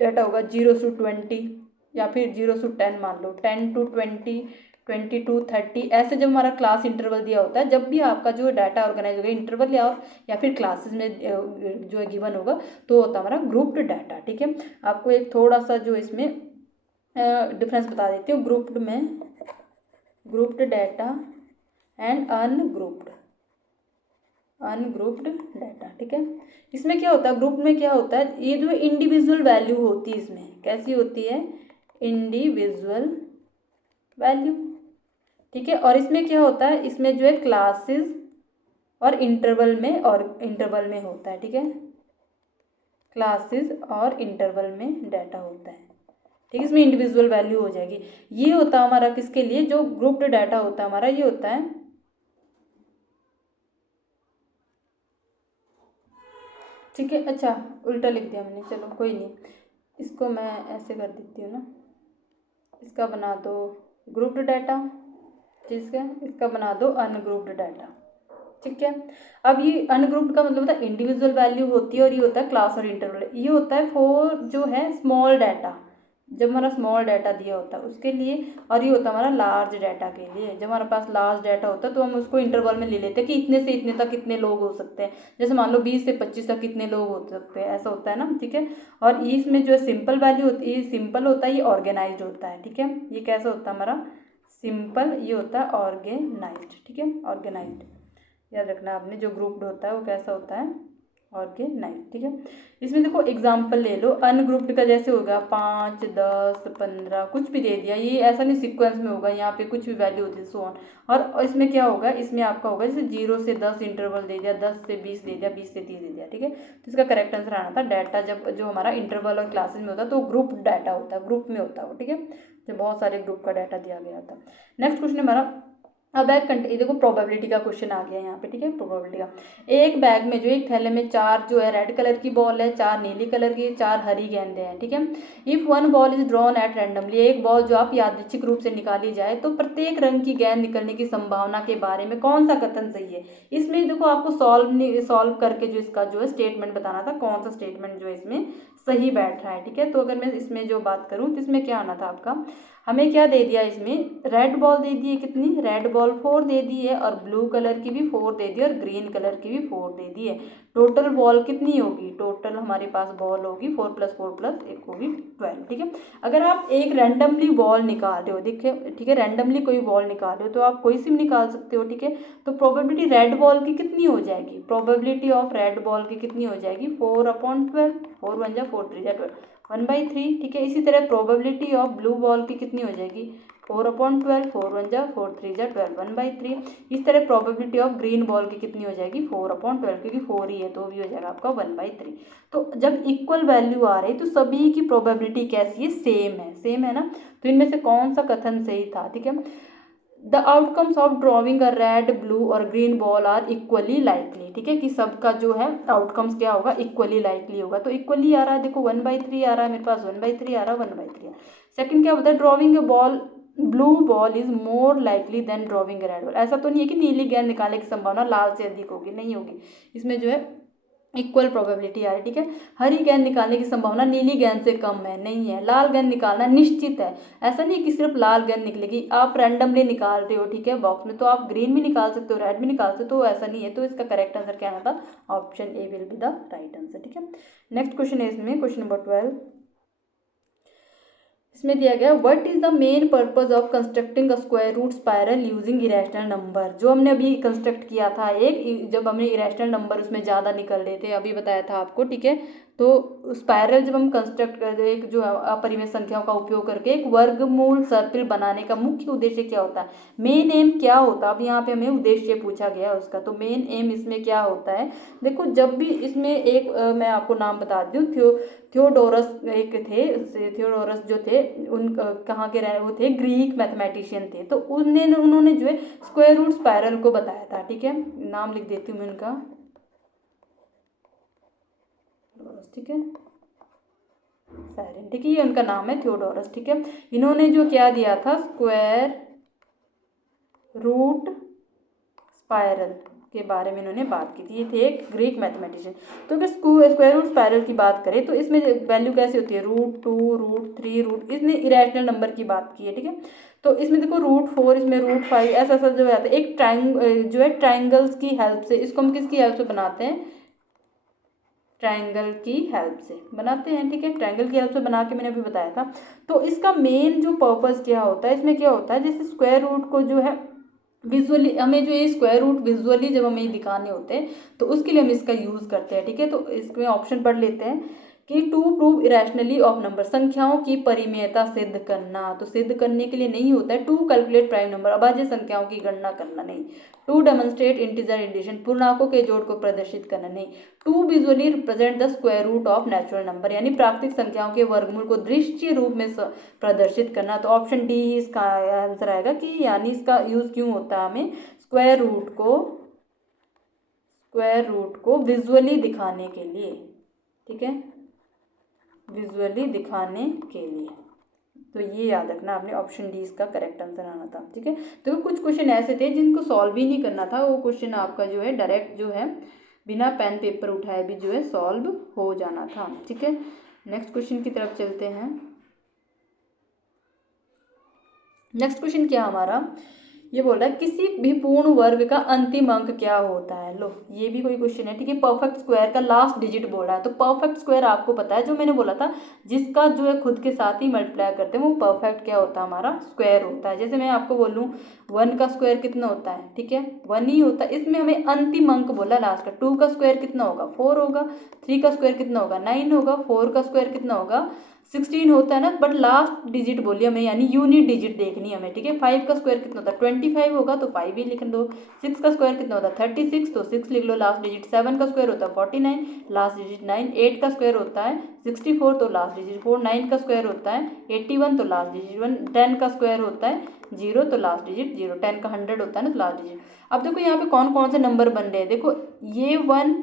डाटा होगा 0 से 20 या फिर 0 से 10, मान लो 10 to 20, 20 to 30, ऐसे जब हमारा क्लास इंटरवल दिया होता है, जब भी आपका जो डाटा ऑर्गेनाइज होगा इंटरवल या फिर क्लासेस में जो है गिवन होगा, तो होता है हमारा ग्रुप्ड डाटा। ठीक है, आपको एक थोड़ा सा जो इसमें डिफरेंस बता देती हूँ, grouped data and ungrouped data. ठीक है, इसमें क्या होता है, ग्रुप में क्या होता है, ये जो इंडिविजुअल वैल्यू होती है, इसमें कैसी होती है, इंडिविजुअल वैल्यू। ठीक है, और इसमें क्या होता है, इसमें जो है क्लासेस और इंटरवल में होता है। ठीक है, क्लासेस और इंटरवल में डाटा होता है। ठीक है, इसमें इंडिविजुअल वैल्यू हो जाएगी। ये होता है हमारा किसके लिए, जो ग्रुप्ड डाटा होता है हमारा, ये होता है, ठीक है, अच्छा उल्टा लिख दिया मैंने, चलो कोई नहीं, इसको मैं ऐसे कर देती हूँ ना, इसका बना दो ग्रुप्ड डाटा, इसका बना दो अनग्रुप्ड डाटा। ठीक है, अब ये अनग्रुप्ड का मतलब होता है इंडिविजुअल वैल्यू होती है, और ये होता है क्लास और इंटरवल। ये होता है फॉर जो है स्मॉल डाटा, जब हमारा स्मॉल डाटा दिया होता है उसके लिए, और ये होता है हमारा लार्ज डाटा के लिए। जब हमारे पास लार्ज डाटा होता है तो हम उसको इंटरवल में ले लेते हैं कि इतने से इतने तक कितने लोग हो सकते हैं, जैसे मान लो 20 से 25 तक कितने लोग हो सकते हैं, ऐसा होता है ना। ठीक है, और इसमें जो है सिंपल वैल्यू होती है, सिंपल होता है, ये ऑर्गेनाइज्ड होता है। ठीक है, ये कैसा होता है हमारा सिंपल, ये होता है ऑर्गेनाइज्ड। ठीक है, ऑर्गेनाइज्ड याद रखना आपने, जो ग्रुप्ड होता है वो कैसा होता है, ऑर्गेनाइज्ड। ठीक है, इसमें देखो एग्जाम्पल ले लो, अनग्रुप्ड का जैसे होगा 5, 10, 15 कुछ भी दे दिया, ये ऐसा नहीं सीक्वेंस में होगा, यहाँ पे कुछ भी वैल्यू होती है सो ऑन। और इसमें क्या होगा, इसमें आपका होगा जैसे 0 से 10 इंटरवल दे दिया, 10 से 20 दे दिया, 20 से 30 दे दिया। ठीक है, तो इसका करेक्ट आंसर आना था डाटा जब जो हमारा इंटरवल और क्लासेस में होता है तो ग्रुप डाटा होता है, ग्रुप में होता है वो। ठीक है, जब बहुत सारे ग्रुप का डाटा दिया गया था। नेक्स्ट क्वेश्चन हमारा, अब बैग ये देखो प्रोबेबिलिटी का क्वेश्चन आ गया यहाँ पे। ठीक है, प्रोबेबिलिटी का, एक बैग में जो एक थैले में 4 जो है रेड कलर की बॉल है, 4 नीली कलर की, 4 हरी गेंदे हैं। ठीक है, if one ball is drawn at randomly, एक बॉल जो आप यादृच्छिक रूप से निकाली जाए तो प्रत्येक रंग की गेंद निकलने की संभावना के बारे में कौन सा कथन सही है। इसमें देखो आपको सॉल्व करके जो इसका जो है स्टेटमेंट बताना था, कौन सा स्टेटमेंट जो है इसमें सही बैठ रहा है। ठीक है, तो अगर मैं इसमें जो बात करूँ तो इसमें क्या आना था आपका, हमें क्या दे दिया, इसमें रेड बॉल दे दी है, कितनी, रेड बॉल 4 दे दी है, और ब्लू कलर की भी 4 दे दी है, और ग्रीन कलर की भी 4 दे दी है। टोटल बॉल कितनी होगी, टोटल हमारे पास बॉल होगी 4 + 4 + 1 होगी 12। ठीक है, अगर आप एक रैंडमली बॉल निकाल रहे हो, देखिए ठीक है, रैंडमली कोई बॉल निकाल रहे हो तो आप कोई सी भी निकाल सकते हो। ठीक है, तो प्रोबेबिलिटी रेड बॉल की कितनी हो जाएगी, प्रोबेबिलिटी ऑफ रेड बॉल की कितनी हो जाएगी, 4/12, 4 1 जा 4 3 जा 12, 1/3। ठीक है, इसी तरह प्रोबेबिलिटी ऑफ ब्लू बॉल की कितनी हो जाएगी, 4/12, 4 1 जा 4 3 जा 12, 1/3। इस तरह प्रोबेबिलिटी ऑफ ग्रीन बॉल की कितनी हो जाएगी 4/12, क्योंकि 4 ही है तो भी हो जाएगा आपका 1/3। तो जब इक्वल वैल्यू आ रही तो सभी की प्रोबेबिलिटी कैसी है, सेम है ना। तो इनमें से कौन सा कथन सही था, ठीक है। The outcomes of drawing a red, blue और green ball are equally likely, ठीक है, कि सबका जो है आउटकम्स क्या होगा, इक्वली लाइकली होगा। तो इक्वली आ रहा है, देखो 1/3 आ रहा है मेरे पास, 1/3 आ रहा है, 1/3। सेकंड क्या होता है, drawing a ball, blue ball is more likely than drawing red ball. ऐसा तो नहीं है कि नीली गेंद निकालने की संभावना लाल से अधिक होगी, नहीं होगी। इसमें जो है इक्वल प्रोबेबिलिटी आ रही है, ठीक है। हरी गेंद निकालने की संभावना नीली गेंद से कम है, नहीं है। लाल गेंद निकालना निश्चित है, ऐसा नहीं है कि सिर्फ लाल गेंद निकलेगी। आप रैंडमली निकाल रहे हो, ठीक है, बॉक्स में, तो आप ग्रीन भी निकाल सकते हो, रेड भी निकाल सकते हो, तो ऐसा नहीं है। तो इसका करेक्ट आंसर क्या आना था, option A will be the right answer, ठीक है। नेक्स्ट क्वेश्चन है इसमें, क्वेश्चन नंबर 12। इसमें दिया गया what is the main purpose of constructing a square root spiral using irrational number. जो हमने अभी कंस्ट्रक्ट किया था एक, जब हमने इरेशनल नंबर उसमें ज़्यादा निकल रहे थे, अभी बताया था आपको, ठीक है। तो स्पाइरल जब हम कंस्ट्रक्ट कर, एक जो अपरिमेय संख्याओं का उपयोग करके एक वर्गमूल सर्किल बनाने का मुख्य उद्देश्य क्या होता है, मेन एम क्या होता है। अब यहाँ पे हमें उद्देश्य पूछा गया उसका, तो मेन एम इसमें क्या होता है। देखो जब भी इसमें एक मैं आपको नाम बता दूँ, थियोडोरस एक थे, थियोडोरस जो थे उन कहाँ के रहे, वो थे ग्रीक मैथमेटिशियन थे। तो उन्होंने जो है स्क्वायर रूट स्पाइरल को बताया था, ठीक है। नाम लिख देती हूँ मैं उनका, ठीक है, साइरन, ठीक है, ये उनका नाम है थियोडोरस, ठीक है। इन्होंने जो क्या दिया था, स्क्वायर रूट स्पाइरल के बारे में इन्होंने बात की थी। ये थे एक ग्रीक मैथमेटिशियन। तो अगर स्क्वायर रूट स्पाइरल की बात करें तो इसमें वैल्यू कैसे होती है, √2, √3, इसने इरेशनल नंबर की बात की है, ठीक है। तो इसमें देखो √4, इसमें √5, ऐसा ऐसा जो है एक जो है ट्राइंगल्स की हेल्प से, इसको हम किसकी हेल्प से बनाते हैं, ट्रायंगल की हेल्प से बनाते हैं, ठीक है। ट्रायंगल की हेल्प से बना के मैंने अभी बताया था। तो इसका मेन जो पर्पस क्या होता है, इसमें क्या होता है, जैसे स्क्वायर रूट को जो है विजुअली, हमें जो ये स्क्वायर रूट विजुअली जब हमें दिखाने होते हैं तो उसके लिए हम इसका यूज़ करते हैं, ठीक है। तो इसमें ऑप्शन पढ़ लेते हैं कि to prove irrationally of number, संख्याओं की परिमेयता सिद्ध करना। तो सिद्ध करने के लिए नहीं होता है टू कैलकुलेट प्राइम नंबर, अभाज्य संख्याओं की गणना करना नहीं। टू डेमोन्स्ट्रेट इंटीजर एडिशन, पूर्णांकों के जोड़ को प्रदर्शित करना नहीं। To visually represent the square root of natural number, यानी प्राकृतिक संख्याओं के वर्गमूल को दृश्य रूप में प्रदर्शित करना। तो ऑप्शन डी ही इसका आंसर आएगा, कि यानी इसका यूज क्यों होता है, हमें स्क्वायर रूट को विजुअली दिखाने के लिए, ठीक है, विजुअली दिखाने के लिए। तो ये याद रखना आपने, ऑप्शन डी इसका करेक्ट आंसर आना था, ठीक है। तो कुछ क्वेश्चन ऐसे थे जिनको सॉल्व ही नहीं करना था, वो क्वेश्चन आपका जो है डायरेक्ट जो है बिना पेन पेपर उठाए भी जो है सॉल्व हो जाना था, ठीक है। नेक्स्ट क्वेश्चन की तरफ चलते हैं। नेक्स्ट क्वेश्चन क्या हमारा, ये बोल रहा है किसी भी पूर्ण वर्ग का अंतिम अंक क्या होता है। लो ये भी कोई क्वेश्चन है, ठीक है। परफेक्ट स्क्वायर का लास्ट डिजिट बोल रहा है। तो परफेक्ट स्क्वायर आपको पता है, जो मैंने बोला था, जिसका जो है खुद के साथ ही मल्टीप्लाई करते हैं वो परफेक्ट क्या होता है, हमारा स्क्वायर होता है। जैसे मैं आपको बोलूँ 1 का स्क्वायर कितना होता है, ठीक है, 1 ही होता है। इसमें हमें अंतिम अंक बोला लास्ट का। 2 का स्क्वायर कितना होगा, 4 होगा। 3 का स्क्वायर कितना होगा, 9 होगा। 4 का स्क्वायर कितना होगा, 16 होता है ना, बट लास्ट डिजिट बोलिए हमें, यानी यूनिट डिजिट देखनी है हमें, ठीक है। 5 का स्क्वायर कितना होता है, 25 होगा, तो 5 ही लिख दो। 6 का स्क्वायर कितना होता है, 36, तो 6 लिख लो लास्ट डिजिट। 7 का स्क्वायर होता है 49, लास्ट डिजिट 9। 8 का स्क्वायर होता है 64, तो लास्ट डिजिट 4। 9 का स्क्वायर होता है 81, तो लास्ट डिजिट 1। 10 का स्क्वायर होता है 0, तो लास्ट डिजिट 0। 10 का 100 होता है ना, तो लास्ट डिजिट। अब देखो यहाँ पे कौन कौन से नंबर बन रहे हैं, देखो ये 1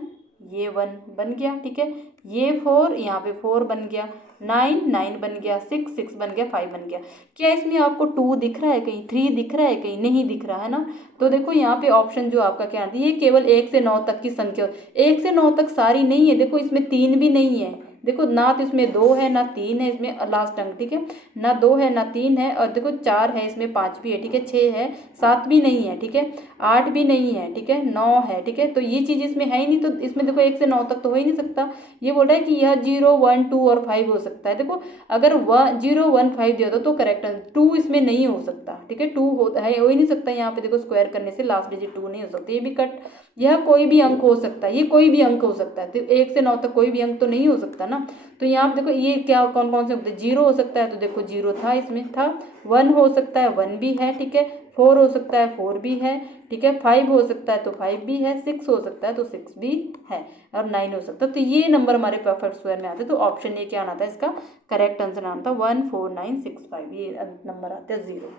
बन गया, ठीक है। ये 4, यहाँ पे 4 बन गया। 9 बन गया। 6 बन गया। 5 बन गया। क्या इसमें आपको 2 दिख रहा है कहीं, 3 दिख रहा है कहीं, नहीं दिख रहा है ना। तो देखो यहाँ पे ऑप्शन जो आपका क्या आती है, ये केवल 1 से 9 तक की संख्या, 1 से 9 तक सारी नहीं है। देखो इसमें 3 भी नहीं है, देखो ना, तो इसमें 2 है ना 3 है, इसमें लास्ट अंक, ठीक है, ना 2 है ना 3 है, और देखो 4 है, इसमें 5 भी है, ठीक है, 6 है, 7 भी नहीं है, ठीक है, 8 भी नहीं है, ठीक है, 9 है, ठीक है। तो ये चीज़ इसमें है ही नहीं, तो इसमें देखो 1 से 9 तक तो हो ही नहीं सकता। ये बोल रहा है कि यह 0, 1, 2 और 5 हो सकता है। देखो अगर 0, 1, 5 दिया था तो करेक्ट है, 2 इसमें नहीं हो सकता, ठीक है, 2 हो ही नहीं सकता। यहाँ पे देखो स्क्वायर करने से लास्ट डिजिट 2 नहीं हो सकती, ये भी कट। यह कोई भी अंक हो सकता है, ये कोई भी अंक हो सकता है, तो 1 से 9 तक कोई भी अंक तो नहीं हो सकता ना। ना। तो यहाँ पे देखो ये क्या कौन कौन से होते हैं, 0 हो सकता है, तो देखो 0 था, इसमें था। 1 हो सकता है, 1 भी है, ठीक है। 4 हो सकता है, 4 भी है, ठीक है। 5 हो सकता है तो 5 भी है, 6 हो सकता है तो 6 भी है, और 9 हो सकता है। तो ये नंबर हमारे परफेक्ट स्क्वायर में आते हैं। तो ऑप्शन ए क्या आना था, इसका करेक्ट आंसर आना था 14965, ये नंबर आते हैं 0,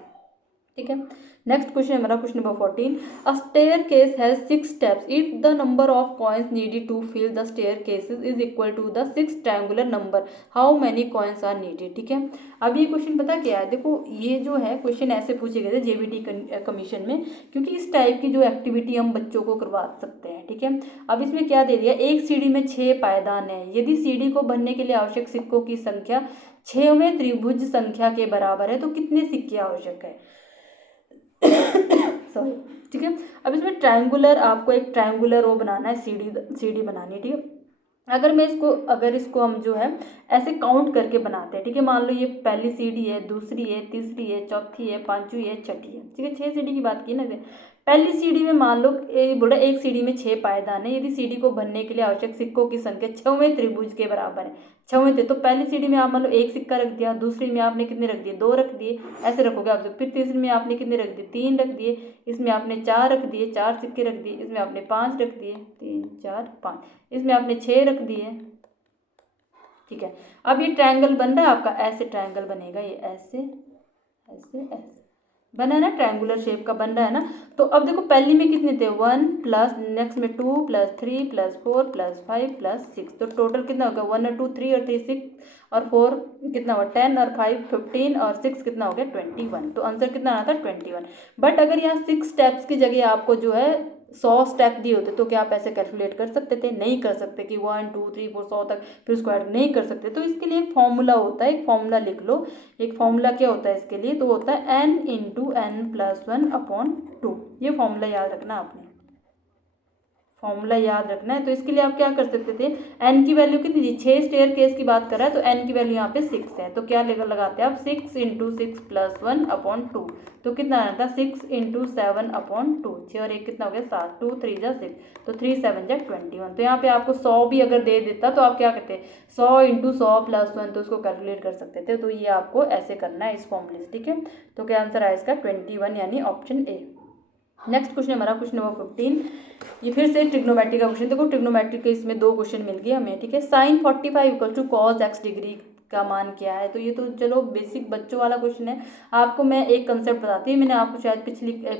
ठीक है। नेक्स्ट क्वेश्चन हमारा question number 14, a staircase has 6 steps if the number of coins needed to fill the staircases is equal to the 6 triangular number, how many coins are needed, ठीक है। अब ये question पता क्या है, देखो ये जो है क्वेश्चन ऐसे पूछे गए थे जेबीटी कमीशन में, क्योंकि इस टाइप की जो एक्टिविटी हम बच्चों को करवा सकते हैं, ठीक है। अब इसमें क्या दे दिया, एक सीढ़ी में 6 पायदान है, यदि सीढ़ी को बनने के लिए आवश्यक सिक्कों की संख्या 6वें त्रिभुज संख्या के बराबर है तो कितने सिक्के आवश्यक है, सॉरी, ठीक है। अब इसमें ट्रायंगुलर, आपको एक ट्रायंगुलर वो बनाना है, सीढ़ी बनानी है, ठीक है। अगर इसको हम जो है ऐसे काउंट करके बनाते हैं, ठीक है। मान लो ये पहली सीढ़ी है, दूसरी है, तीसरी है, चौथी है, पांचवी है, छठी है, ठीक है। 6 सीढ़ी की बात की ना। पहली सीढ़ी में मान लो बोला एक सीढ़ी में 6 पायदान है, यदि सीढ़ी को बनने के लिए आवश्यक सिक्कों की संख्या 6वें त्रिभुज के बराबर है, 6वें थे, तो पहली सीढ़ी में आप मान लो 1 सिक्का रख दिया, दूसरी में आपने कितने रख दिए, 2 रख दिए, ऐसे रखोगे आप। फिर तीसरी में आपने कितने रख दिए, 3 रख दिए, इसमें आपने 4 रख दिए, 4 सिक्के रख दिए, इसमें आपने 5 रख दिए, 3 4 5, इसमें आपने 6 रख दिए, ठीक है। अब ये ट्रायंगल बन रहा है आपका, ऐसे ट्रायंगल बनेगा, ये ऐसे ऐसे ऐसे बना है ना, ट्रायंगुलर शेप का बन रहा है ना। तो अब देखो पहली में कितने थे, 1 प्लस, नेक्स्ट में 2 प्लस 3 प्लस 4 प्लस 5 प्लस 6, तो टोटल कितना होगा, 1 और 2 3 और 3 6 और 4 कितना हुआ 10 और 5 15 और 6 कितना हो गया 21। तो आंसर कितना आना था 21। बट अगर यहाँ 6 स्टेप्स की जगह आपको जो है 100 स्टेप दिए होते तो क्या आप ऐसे कैलकुलेट कर सकते थे, नहीं कर सकते कि 1 2 3 4 100 तक फिर स्क्वायर नहीं कर सकते। तो इसके लिए एक फॉर्मूला होता है, एक फॉर्मूला लिख लो। एक फॉर्मूला क्या होता है इसके लिए, तो होता है n इंटू एन प्लस 1/2। ये फॉर्मूला याद रखना आपने, फॉर्मूला याद रखना है। तो इसके लिए आप क्या कर सकते थे, n की वैल्यू कितनी थी, 6 स्टेयर केस की बात कर रहा है, तो n की वैल्यू यहाँ पे 6 है, तो क्या लेकर लगाते हैं आप 6 इंटू 6 प्लस 1/2, तो कितना आना था 6 इंटू 7/2, 6 और 1 कितना हो गया 7, 2 3 जा 6, तो 3 7 जा 21। तो यहाँ पे आपको 100 भी अगर दे देता तो आप क्या करते, 100 इंटू 100 प्लस 1, तो उसको कैलकुलेट कर सकते थे। तो ये आपको ऐसे करना है इस फॉर्मूले से, ठीक है। तो क्या आंसर आया इसका 21, यानी ऑप्शन ए। नेक्स्ट क्वेश्चन हमारा क्वेश्चन नंबर 15, ये फिर से ट्रिग्नोमेट्री का क्वेश्चन। देखो ट्रिग्नोमेट्री के इसमें 2 क्वेश्चन मिल गए हमें, ठीक है। Sine 45 equal to cos x degree का मान क्या है, तो ये तो चलो बेसिक बच्चों वाला क्वेश्चन है। आपको मैं एक कंसेप्ट बताती हूँ, मैंने आपको शायद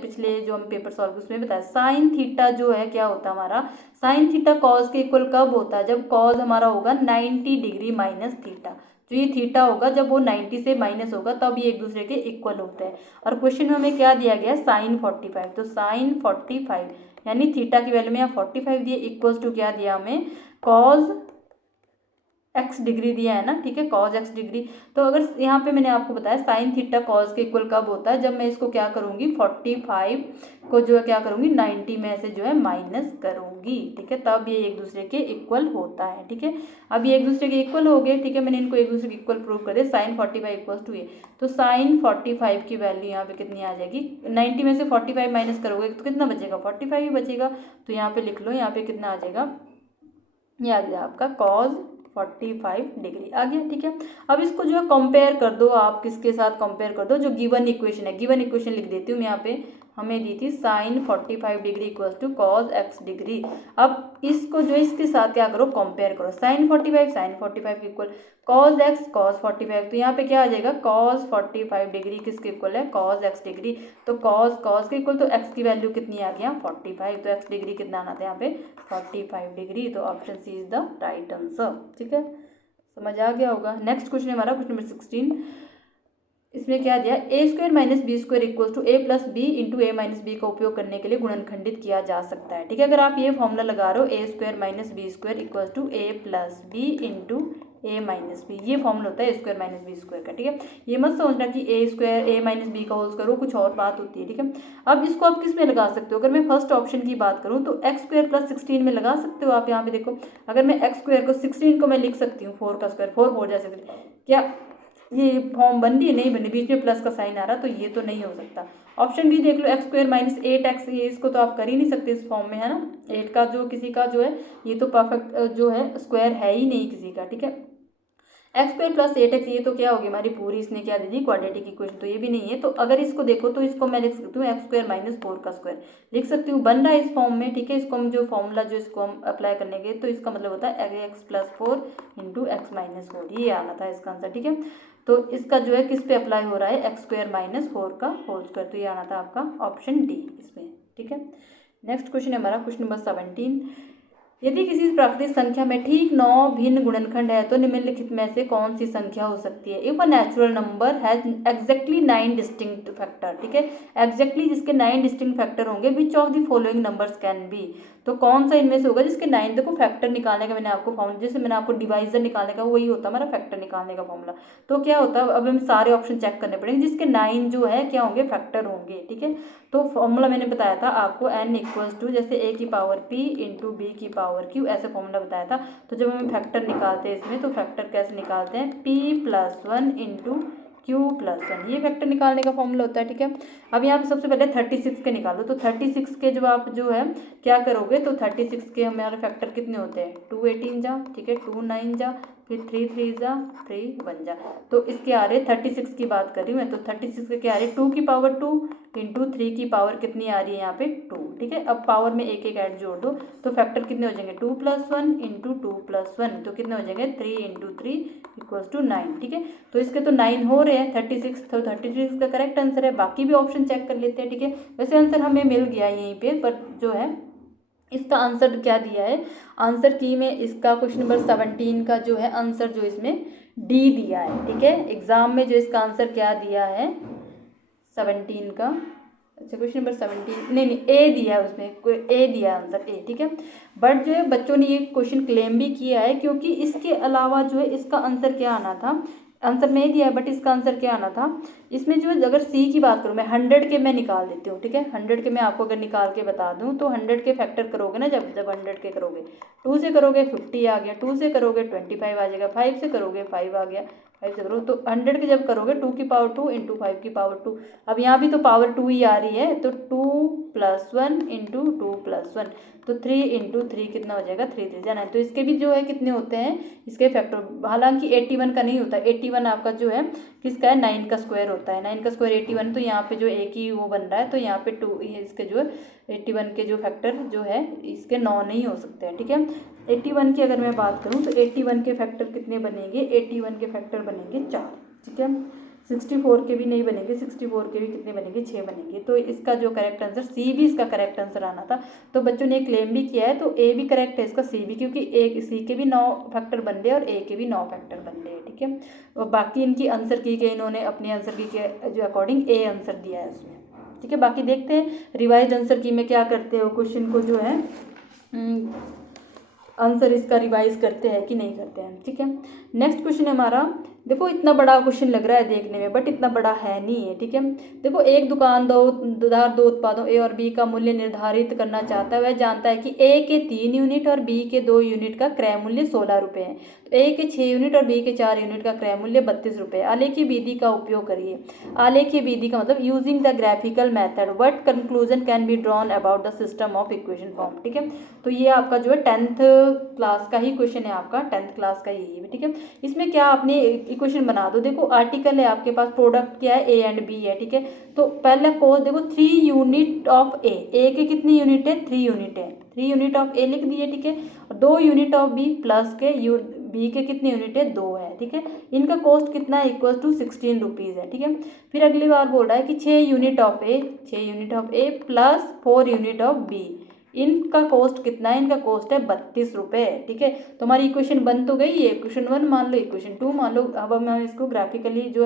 पिछले जो हम पेपर सॉल्व उसमें बताया। साइन थीटा जो है क्या होता है हमारा, साइन थीटा कॉस के इक्वल कब होता है, जब कॉस हमारा होगा 90 डिग्री माइनस थीटा। जो ये थीटा होगा जब वो 90 से माइनस होगा तब ये एक दूसरे के इक्वल होते हैं। और क्वेश्चन में हमें क्या दिया गया है, साइन 45, तो साइन 45 यानी थीटा की वैल्यू में यहाँ 45 दिए, इक्वल्स टू क्या दिया हमें, कॉस x डिग्री दिया है ना, ठीक है, कॉस x डिग्री। तो अगर यहाँ पे मैंने आपको बताया साइन थीटा कॉस के इक्वल कब होता है, जब मैं इसको क्या करूँगी 45 को जो है क्या करूँगी 90 में से जो है माइनस करूँगी, ठीक है, तब ये एक दूसरे के इक्वल होता है, ठीक है। अब ये एक दूसरे के इक्वल हो गए, ठीक है, मैंने इनको एक दूसरे के इक्वल प्रूव कर दिया। साइन 45 इक्वल्स टू ये, तो साइन 45 की वैल्यू यहाँ पे कितनी आ जाएगी, 90 में से 45 माइनस करोगे तो कितना बचेगा 45 ही बचेगा। तो यहाँ पे लिख लो, यहाँ पे कितना आ जाएगा, ये आ गया आपका कॉस 45 डिग्री आ गया, ठीक है। अब इसको जो है कंपेयर कर दो, आप किसके साथ कंपेयर कर दो, जो गिवन इक्वेशन है, गिवन इक्वेशन लिख देती हूँ मैं यहाँ पे, हमें दी थी sine 45 degree equals to cos x degree. अब इसको जो है इसके साथ क्या करो कंपेयर करो, sine 45 equal cos x cos 45, तो यहाँ पे क्या आ जाएगा कॉस 45 डिग्री किसके इक्वल है, कॉस x डिग्री। तो कॉस के इक्वल, तो x की वैल्यू कितनी आ गया 45, तो x डिग्री कितना आना था यहाँ पे 45 डिग्री। तो option C is the right answer, ठीक है, समझ आ गया होगा। नेक्स्ट क्वेश्चन हमारा क्वेश्चन नंबर 16, इसमें क्या दिया, A square minus B square equal to A plus B into A minus B का उपयोग करने के लिए गुणनखंडित किया जा सकता है, ठीक है। अगर आप ये फॉर्मूला लगा रहे हो A square minus B square equal to A plus B into A minus B, ये फॉर्मूला होता है A square minus B square का, ठीक है। ये मत समझना कि A square A minus B का होल स्क्वायर, वो कुछ और बात होती है, ठीक है। अब इसको आप किस में लगा सकते हो, अगर मैं फर्स्ट ऑप्शन की बात करूँ तो एक्स स्क्वायर प्लस 16 में लगा सकते हो आप। यहाँ पे देखो, अगर मैं एक्स स्क्वायर को 16 को मैं लिख सकती हूँ 4 का स्क्वायर, 4 4 जैसे, क्या ये फॉर्म बन रही है, नहीं बनी, बीच में प्लस का साइन आ रहा, तो ये तो नहीं हो सकता। ऑप्शन बी देख लो, एक्स स्क्वायर माइनस 8x, ये इसको तो आप कर ही नहीं सकते इस फॉर्म में, है ना। 8 का जो किसी का जो है, ये तो परफेक्ट जो है स्क्वायर है ही नहीं किसी का, ठीक है। एक्स स्क्वायर प्लस 8x, ये तो क्या होगी हमारी पूरी, इसने क्या दे दी, क्वाड्रेटिक इक्वेशन, तो ये भी नहीं है। तो अगर इसको देखो तो इसको मैं लिख सकती हूँ एक्स स्क्वायर माइनस 4 का स्क्वायर लिख सकती हूँ, बन रहा है इस फॉर्म में, ठीक है। इसको हम जो फॉर्मूला जो इसको हम अप्लाई करने गए तो इसका मतलब होता है x plus 4 into x minus 4, ये आना था इसका आंसर, ठीक है। तो इसका जो है किस पे अप्लाई हो रहा है, एक्स स्क्वायर माइनस 4 का होल स्क्वायर, तो ये आना था आपका ऑप्शन डी इसमें, ठीक है। नेक्स्ट क्वेश्चन है हमारा क्वेश्चन नंबर 17। यदि किसी प्राकृतिक संख्या में ठीक 9 भिन्न गुणनखंड है तो निम्नलिखित में से कौन सी संख्या हो सकती है। If a natural number has exactly 9 distinct factor, ठीक है, एग्जैक्टली जिसके 9 डिस्टिंक्ट फैक्टर होंगे, which of the following numbers can be, तो कौन सा इनमें से होगा जिसके 9, देखो फैक्टर निकालने का मैंने आपको फॉर्मूला, जैसे मैंने आपको डिवाइजर निकालने का वही होता है हमारा फैक्टर निकालने का फॉर्मूला। तो क्या होता है, अब हमें सारे ऑप्शन चेक करने पड़ेंगे जिसके 9 जो है क्या होंगे, फैक्टर होंगे, ठीक है। तो फॉर्मूला मैंने बताया था आपको n इक्वल्स टू जैसे a की पावर p इंटू बी की पावर q, ऐसे फॉर्मूला बताया था। तो जब हम फैक्टर निकालते हैं इसमें, तो फैक्टर कैसे निकालते हैं, p plus 1 into q plus 1, ये फैक्टर निकालने का फॉर्मूला होता है, ठीक है। अब यहाँ पे सबसे पहले 36 के निकालो, तो 36 के जब आप जो है क्या करोगे, तो 36 के हमारे फैक्टर कितने होते हैं, 2 18 जा, ठीक है, 2 9 जा, फिर 3 3 जा, 3 1 जा, तो इसके आ रहे 36 की बात कर रही हूँ मैं, तो 36 के क्या आ रहे 2 की पावर 2 इंटू 3 की पावर कितनी आ रही है यहाँ पे 2, ठीक है। अब पावर में एक एक ऐड जोड़ दो, तो फैक्टर कितने हो जाएंगे 2 प्लस 1 इंटू 2 प्लस 1, तो कितने हो जाएंगे 3 इंटू 3 इक्वल्स टू 9, ठीक है। तो इसके तो 9 हो रहे हैं, 36, तो 36 का करेक्ट आंसर है। बाकी भी ऑप्शन चेक कर लेते हैं, ठीक है। वैसे आंसर हमें मिल गया यहीं पे, पर जो है इसका आंसर क्या दिया है, आंसर की में इसका क्वेश्चन नंबर 17 का जो है आंसर जो इसमें डी दिया है, ठीक है। एग्जाम में जो इसका आंसर क्या दिया है 17 का, अच्छा क्वेश्चन नंबर 17 नहीं ए दिया है, उसमें कोई ए दिया है आंसर ए, ठीक है। बट जो है बच्चों ने ये क्वेश्चन क्लेम भी किया है, क्योंकि इसके अलावा जो है इसका आंसर क्या आना था, आंसर नहीं दिया है बट इसका आंसर क्या आना था, इसमें जो है अगर सी की बात करूँ मैं 100 के मैं निकाल देती हूँ, ठीक है। 100 के मैं आपको अगर निकाल के बता दूँ तो 100 के फैक्टर करोगे ना, जब 100 के करोगे 2 से करोगे 50 आ गया, 2 से करोगे 25 आ जाएगा, 5 से करोगे 5 आ गया, 5 से करो तो 100 के जब करोगे 2 की पावर 2 इंटू 5 की पावर 2, अब यहाँ भी तो पावर 2 ही आ रही है, तो 2 प्लस 1 इंटू 2 प्लस 1, तो 3 इंटू 3 कितना हो जाएगा 3 3 जाना है। तो इसके भी जो है कितने होते हैं इसके फैक्टर, हालांकि 81 का नहीं होता, 81 आपका जो है किसका है 9 का स्क्वायर होता है, 9 का स्क्वायर 81, तो यहाँ पे जो एक ही वो बन रहा है, तो यहाँ पे 2 इसके जो 81 के जो फैक्टर जो है इसके 9 नहीं हो सकते हैं, ठीक है। 81 की अगर मैं बात करूँ तो 81 के फैक्टर कितने बनेंगे, 81 के फैक्टर बनेंगे 4, ठीक है। 64 के भी नहीं बनेंगे, 64 के भी कितने बनेंगे 6 बनेंगे, तो इसका जो करेक्ट आंसर सी भी इसका करेक्ट आंसर आना था। तो बच्चों ने क्लेम भी किया है, तो ए भी करेक्ट है इसका, सी भी, क्योंकि ए सी के भी 9 फैक्टर बन रहे हैं और ए के भी 9 फैक्टर बन रहे हैं, ठीक है। और बाकी इनकी आंसर की के इन्होंने अपने आंसर की के जो अकॉर्डिंग ए आंसर दिया है उसमें, ठीक है। बाकी देखते हैं रिवाइज आंसर की में क्या करते हो, क्वेश्चन को जो है आंसर इसका रिवाइज करते हैं कि नहीं करते हैं, ठीक है। नेक्स्ट क्वेश्चन है हमारा, देखो इतना बड़ा क्वेश्चन लग रहा है देखने में, बट इतना बड़ा है नहीं है, ठीक है। देखो एक दुकानदार दो उत्पादों ए और बी का मूल्य निर्धारित करना चाहता है। वह जानता है कि ए के 3 यूनिट और बी के 2 यूनिट का क्रय मूल्य 16 रुपये है, तो ए के 6 यूनिट और बी के 4 यूनिट का क्रय मूल्य 32 रुपये। आलेखीय विधि का उपयोग करिए। आलेखीय विधि का मतलब using the graphical method what conclusion can be drawn about the system of equation form, ठीक है। तो ये आपका जो है 10th क्लास का ही क्वेश्चन है, आपका 10th क्लास का यही है, ठीक है। इसमें क्या आपने इक्वेशन बना दो, देखो आर्टिकल है आपके पास, प्रोडक्ट क्या है ए एंड बी है, ठीक है। तो पहला कोर्स देखो 3 यूनिट ऑफ ए के कितनी यूनिट है 3 यूनिट है, 3 यूनिट ऑफ ए लिख दिए, ठीक है। और 2 यूनिट ऑफ बी प्लस के बी के कितने यूनिट है 2 है, ठीक है। इनका कॉस्ट कितना है इक्वल टू 16 रुपीज़ है, ठीक है। फिर अगली बार बोल रहा है कि 6 unit of A plus 4 unit of B, इनका कॉस्ट कितना है, इनका कॉस्ट है 32 रुपये, ठीक है। तो हमारी इक्वेशन बन तो गई है, इक्वेशन 1 मान लो, इक्वेशन 2 मान लो। अब हम इसको ग्राफिकली जो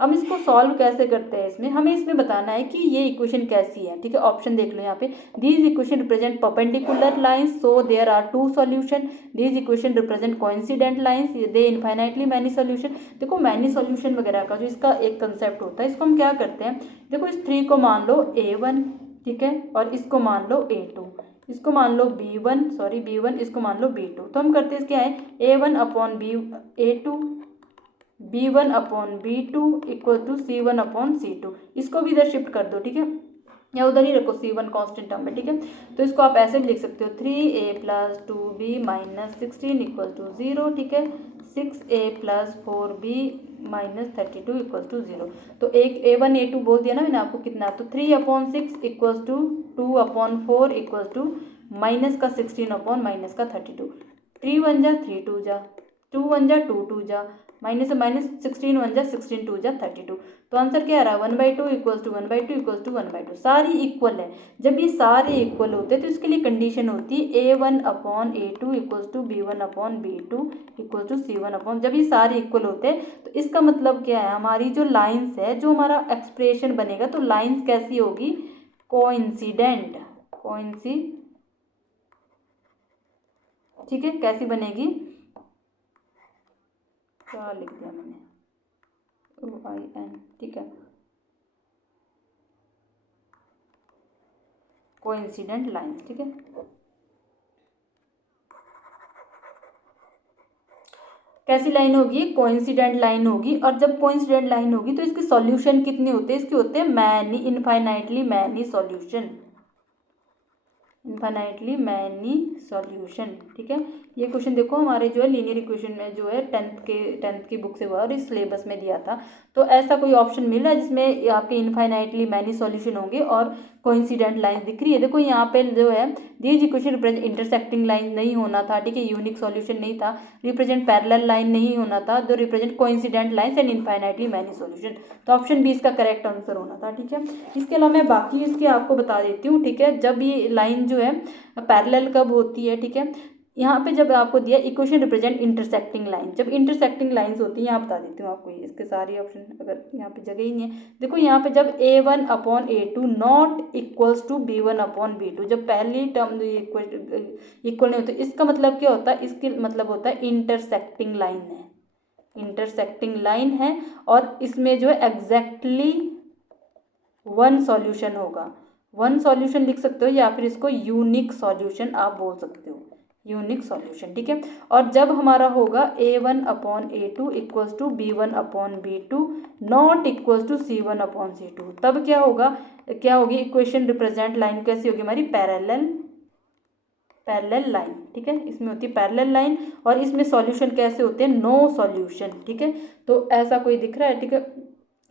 हम इसको सॉल्व कैसे करते हैं, इसमें हमें इसमें बताना है कि ये इक्वेशन कैसी है, ठीक है। ऑप्शन देख लो यहाँ पे, these equation represent perpendicular lines so there are 2 solution, these equation represent coincident lines they infinitely many solution. देखो मैनी सॉल्यूशन वगैरह का जो इसका एक कंसेप्ट होता है, इसको हम क्या करते हैं, देखो इस 3 को मान लो A1, ठीक है, और इसको मान लो A2, इसको मान लो B1, इसको मान लो B2। तो हम करते हैं क्या है A1 upon A2, B1 upon B2 equal to C1 upon C2, इसको भी इधर शिफ्ट कर दो, ठीक है। या उधर ही रखो C1 कांस्टेंट टर्म में, ठीक है। तो इसको आप ऐसे भी लिख सकते हो 3a + 2b - 16 = 0, ठीक है। 6a + 4b - 32 = 0। तो एक a1 a2 बोल दिया ना मैंने आपको कितना, तो 3/6 = 2/4 = -16/-32। 3 1 जा 3 2 जा 2 1 जा 2 2 जा -16 1 जा 16 2 जा 32। तो आंसर क्या आ रहा है 1/2 = 1/2 = 1/2। सारी इक्वल है। जब ये सारे इक्वल होते हैं तो इसके लिए कंडीशन होती है a1/a2 = b1/b2 = c1। जब ये सारे इक्वल होते हैं तो इसका मतलब क्या है, हमारी जो लाइंस है, जो हमारा एक्सप्रेशन बनेगा, तो लाइंस कैसी होगी, कोइंसिडेंट, ठीक है। कैसी बनेगी, क्या लिख दिया मैंने, OIN, ठीक है, कोइंसिडेंट लाइंस, ठीक है। कैसी लाइन होगी, कोइंसिडेंट लाइन होगी। और जब कोइंसिडेंट लाइन होगी तो इसके सॉल्यूशन कितने होते हैं, इसके होते हैं many, infinitely many solution, infinitely many solution, ठीक है। ये क्वेश्चन देखो हमारे जो है लीनियर इक्वेशन में जो है टेंथ की बुक से हुआ और इस सिलेबस में दिया था। तो ऐसा कोई ऑप्शन मिल रहा है जिसमें आपके इनफाइनाइटली मैनी सॉल्यूशन होंगे और कोइंसिडेंट लाइन दिख रही है। देखो यहाँ पे जो है these equation represent intersecting line नहीं होना था, ठीक है, यूनिक सॉल्यूशन नहीं था, रिप्रेजेंट पैरेलल लाइन नहीं होना था, जो represent coincident lines and infinitely many solution. तो ऑप्शन बी इसका करेक्ट आंसर होना था, ठीक है। इसके अलावा मैं बाकी इसके आपको बता देती हूँ, ठीक है। जब ये लाइन जो है पैरेलल कब होती है, ठीक है, यहाँ पे जब आपको दिया इक्वेशन रिप्रेजेंट इंटरसेक्टिंग लाइन, जब इंटरसेक्टिंग लाइंस होती हैं, यहाँ बता देती हूँ आपको इसके सारे ऑप्शन, अगर यहाँ पे जगह ही नहीं है। देखो यहाँ पे जब a1/a2 not equals to b1/b2, जब पहली टर्म इक्वल नहीं होती, इसका मतलब क्या होता है, इसके मतलब होता है इंटरसेक्टिंग लाइन है, इंटरसेक्टिंग लाइन है। और इसमें जो है एग्जैक्टली वन सॉल्यूशन होगा, वन सॉल्यूशन लिख सकते हो, या फिर इसको यूनिक सॉल्यूशन आप बोल सकते हो, यूनिक सॉल्यूशन, ठीक है। और जब हमारा होगा a1/a2 equals to b1/b2 not equals to c1/c2, तब क्या होगा, क्या होगी इक्वेशन रिप्रेजेंट लाइन कैसी होगी हमारी, पैरेलल लाइन, ठीक है। इसमें होती है पैरेलल लाइन और इसमें सॉल्यूशन कैसे होते हैं, नो सॉल्यूशन, ठीक है। तो ऐसा कोई दिख रहा है, ठीक है,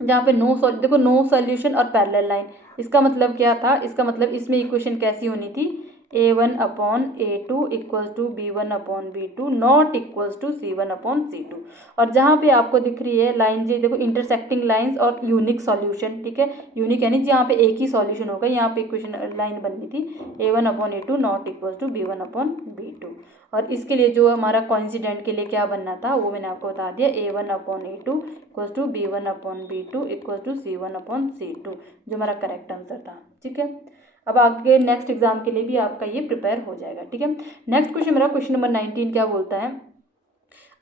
जहाँ पे देखो नो सॉल्यूशन और पैरेलल लाइन, इसका मतलब क्या था, इसका मतलब इसमें इक्वेशन कैसी होनी थी, a1/a2 equals to b1/b2 not equals to c1/c2। और जहाँ पे आपको दिख रही है लाइन जी, देखो इंटरसेक्टिंग लाइंस और यूनिक सॉल्यूशन, ठीक है, यूनिक यानी जहाँ पे एक ही सॉल्यूशन होगा, यहाँ पे इक्वेशन लाइन बननी थी a1/a2 not equals to b1/b2। और इसके लिए जो हमारा कोइंसिडेंट के लिए क्या बनना था वो मैंने आपको बता दिया, a1/a2 equals to b1/b2 equals to c1/c2, जो हमारा करेक्ट आंसर था, ठीक है। अब आगे नेक्स्ट एग्जाम के लिए भी आपका ये प्रिपेयर हो जाएगा, ठीक है। नेक्स्ट क्वेश्चन मेरा क्वेश्चन नंबर 19 क्या बोलता है,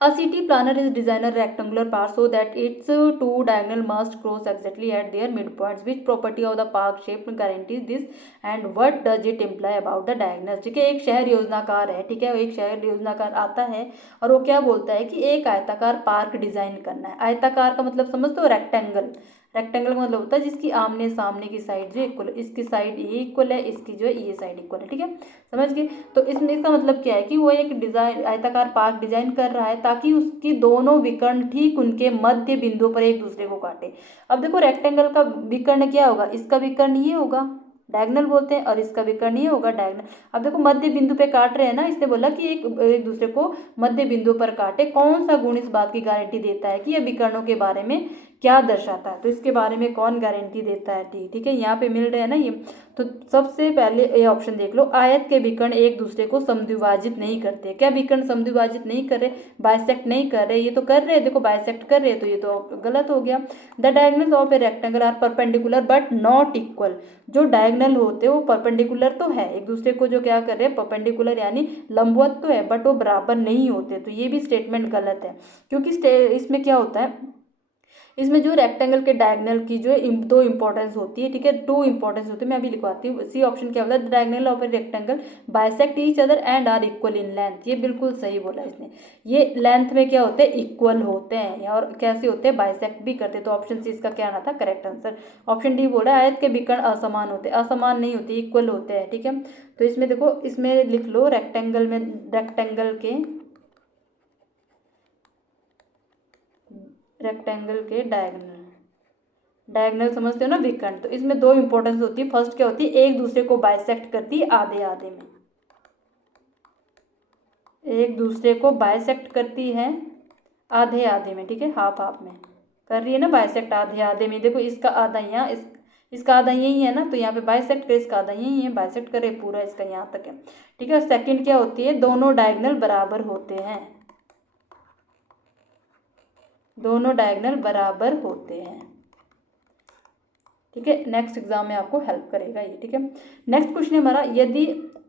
A city planner is design a rectangular path so that its two diagonal must cross exactly at their midpoints. Which property of the park shape guarantees this and what does it imply about the diagonals? ठीक है, एक शहर योजनाकार है, ठीक है, एक शहर योजनाकार आता है और वो क्या बोलता है कि एक आयताकार पार्क डिजाइन करना है। आयताकार का मतलब समझते हो, रेक्टेंगल, रेक्टेंगल का मतलब होता है जिसकी आमने सामने की साइड जो इक्वल है, इसकी साइड ये इक्वल है, इसकी जो है ये साइड इक्वल है, ठीक है, समझ गए। तो इसमें इसका मतलब क्या है कि वो एक डिजाइन आयताकार पार्क डिजाइन कर रहा है ताकि उसकी दोनों विकर्ण ठीक उनके मध्य बिंदु पर एक दूसरे को काटे। अब देखो रेक्टेंगल का विकर्ण क्या होगा, इसका विकर्ण ये होगा, डायगोनल बोलते हैं, और इसका विकर्ण ये होगा डायगोनल। अब देखो मध्य बिंदु पे काट रहे हैं ना, इसने बोला कि एक दूसरे को मध्य बिंदु पर काटे। कौन सा गुण इस बात की गारंटी देता है कि यह विकर्णों के बारे में क्या दर्शाता है, तो इसके बारे में कौन गारंटी देता है, ठीक है, यहाँ पे मिल रहे हैं ना ये। तो सबसे पहले ये ऑप्शन देख लो, आयत के विकर्ण एक दूसरे को समद्विभाजित नहीं करते। क्या विकर्ण समद्विभाजित नहीं कर रहे, बाइसेक्ट नहीं कर रहे, ये तो कर रहे हैं, देखो बाइसेक्ट कर रहे हैं, तो ये तो गलत हो गया। The diagonals of a rectangle are perpendicular but not equal. जो डायगोनल होते हैं वो परपेंडिकुलर तो है एक दूसरे को, जो क्या कर रहे हैं परपेंडिकुलर यानी लंबवत तो है, बट वो बराबर नहीं होते। तो ये भी स्टेटमेंट गलत है, क्योंकि इसमें क्या होता है, इसमें जो रेक्टेंगल के डायगोनल की जो है दो इंपॉर्टेंस होती है, ठीक है, टू इंपॉर्टेंस होती है। मैं अभी लिखवाती हूँ। सी ऑप्शन क्या बोला, the diagonal of a rectangle bisect each other and are equal in length. ये बिल्कुल सही बोला इसने। ये लेंथ में क्या होते हैं, इक्वल होते हैं, और कैसे होते हैं, बाइसेक्ट भी करते हैं। तो ऑप्शन सी इसका क्या आना था, करेक्ट आंसर। ऑप्शन डी बोला आयत के विकर्ण असमान होते हैं, असमान नहीं होते, इक्वल होते हैं, ठीक है। तो इसमें देखो, इसमें लिख लो रेक्टेंगल में, रेक्टेंगल के डायगोनल समझते हो ना, विकर्ण। तो इसमें दो इंपॉर्टेंस होती है। फर्स्ट क्या होती है, एक दूसरे को बाइसेक्ट करती है आधे आधे में, एक दूसरे को बाइसेक्ट करती है आधे आधे में, ठीक है, हाफ हाफ में कर रही है ना बाइसेक्ट, आधे आधे में। देखो इसका आधा यहाँ, इसका आधा यही है ना, तो यहाँ पे बाइसेक्ट करे, इसका आधा यही है, बाइसेक्ट करे पूरा इसका यहाँ तक है, ठीक है। सेकंड क्या होती है, दोनों डायगोनल बराबर होते हैं, दोनों डायगोनल बराबर होते हैं, ठीक है। नेक्स्ट एग्जाम में आपको हेल्प करेगा ये, ठीक है। नेक्स्ट क्वेश्चन हमारा, यदि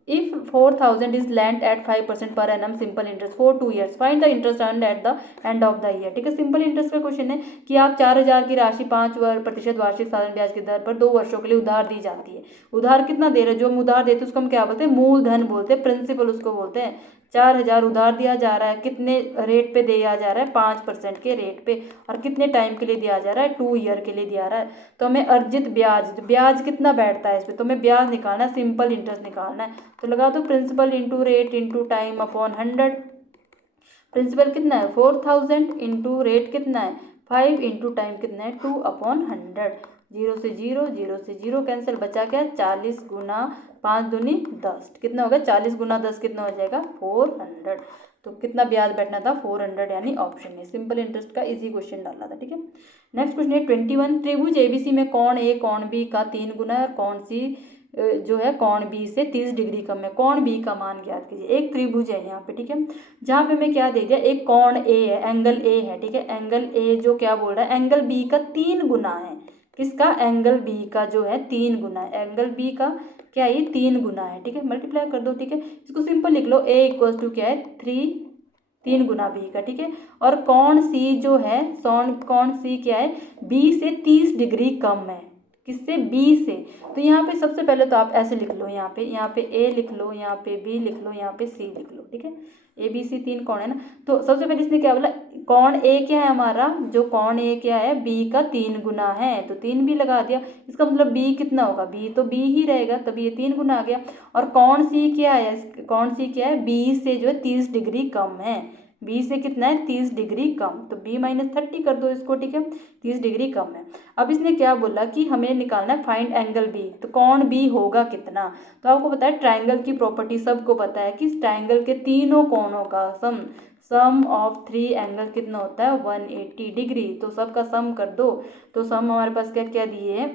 if 4000 is land at 5% per annum simple interest for 2 years, find the interest earned at the end of the year, ठीक है। सिंपल इंटरेस्ट का क्वेश्चन है कि आप 4000 की राशि 5% वार्षिक साधारण ब्याज की दर पर 2 वर्षों के लिए उधार दी जाती है। उधार कितना दे रहे हैं, जो हम उधार देते हैं उसको हम क्या बोलते हैं, मूलधन बोलते हैं, प्रिंसिपल उसको बोलते हैं। 4000 उधार दिया जा रहा है, कितने रेट पे दिया जा रहा है, 5% के रेट पे, और कितने टाइम के लिए दिया जा रहा है, 2 ईयर के लिए दिया रहा है। तो हमें अर्जित ब्याज, ब्याज कितना बैठता है इस पर, तो हमें ब्याज निकालना है, सिंपल इंटरेस्ट निकालना है। तो लगा दो principal into rate into time upon 100। Principal कितना है 4000 इंटू रेट कितना है 5 इंटू टाइम कितना है 2/100। 0 से 0, 0 से 0 कैंसिल, बचा क्या 40 गुना 5 दूनी 10, कितना होगा 40 गुना 10 कितना हो जाएगा 400। तो कितना ब्याज बैठना था 400, यानी ऑप्शन में सिंपल इंटरेस्ट का इजी क्वेश्चन डालना था, ठीक है। नेक्स्ट क्वेश्चन है 21, त्रिभुज एबीसी में कोण ए कोण बी का 3 गुना है और कोण सी जो है कोण बी से 30 डिग्री कम है। कोण बी का मान ज्ञात कीजिए। एक त्रिभुज है यहाँ पे, ठीक है, जहाँ पे मैं क्या दे दिया, एक कोण ए है, एंगल ए है, ठीक है। एंगल ए जो क्या बोल रहा है, एंगल बी का 3 गुना है। किसका, एंगल बी का जो है 3 गुना है। एंगल बी का क्या है, ये 3 गुना है, ठीक है। मल्टीप्लाई कर दो, ठीक है। इसको सिंपल लिख लो, ए इक्वल्स टू क्या है 3 गुना बी का, ठीक है। और कोण सी जो है, कोण सी क्या है, बी से 30 डिग्री कम है। किससे, बी से। तो यहाँ पे सबसे पहले तो आप ऐसे लिख लो, यहाँ पे ए लिख लो, यहाँ पे बी लिख लो, यहाँ पे सी लिख लो, ठीक है। ए बी सी 3 कोण है ना। तो सबसे पहले इसने क्या बोला, कोण ए क्या है हमारा, जो कोण ए क्या है बी का 3 गुना है, तो 3 भी लगा दिया। इसका मतलब बी कितना होगा, बी तो बी ही रहेगा, तभी ये 3 गुना आ गया। और कोण सी क्या है, कोण सी क्या है, बी से जो है 30 डिग्री कम है। बी से कितना है 30 डिग्री कम, तो b माइनस 30 कर दो इसको, ठीक है, 30 डिग्री कम है। अब इसने क्या बोला कि हमें निकालना है फाइंड एंगल बी, तो कोण बी होगा कितना। तो आपको पता है ट्राइंगल की प्रॉपर्टी सबको पता है कि ट्राइंगल के तीनों कोणों का सम ऑफ 3 एंगल कितना होता है 180 डिग्री। तो सबका सम कर दो। तो सम हमारे पास क्या क्या दिए है,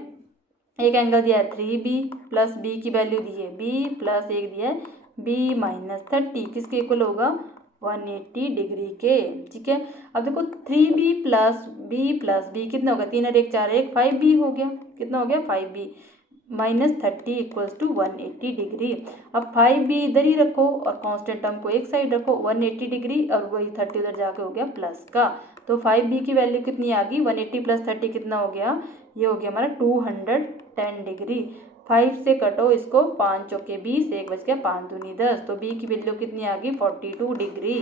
एक एंगल दिया है 3b प्लस बी की वैल्यू दी है b प्लस एक दिया है b माइनस 30, किसके इक्वल होगा 180 डिग्री के, ठीक है। अब देखो 3b प्लस बी कितना होगा, 3 और 1 4 1 5b हो गया, कितना हो गया 5b minus 30 equals to 180 degree. अब 5b इधर ही रखो और कांस्टेंट टर्म को एक साइड रखो, 180 डिग्री और वही 30 उधर जाके हो गया प्लस का। तो 5b की वैल्यू कितनी आ गई 180 प्लस 30 कितना हो गया, ये हो गया हमारा 210 डिग्री। 5 से कटो इसको, 5 चौके 20, 1 बच गया 5 दूनी 10, तो बी की वैल्यू कितनी आ गई 42 डिग्री।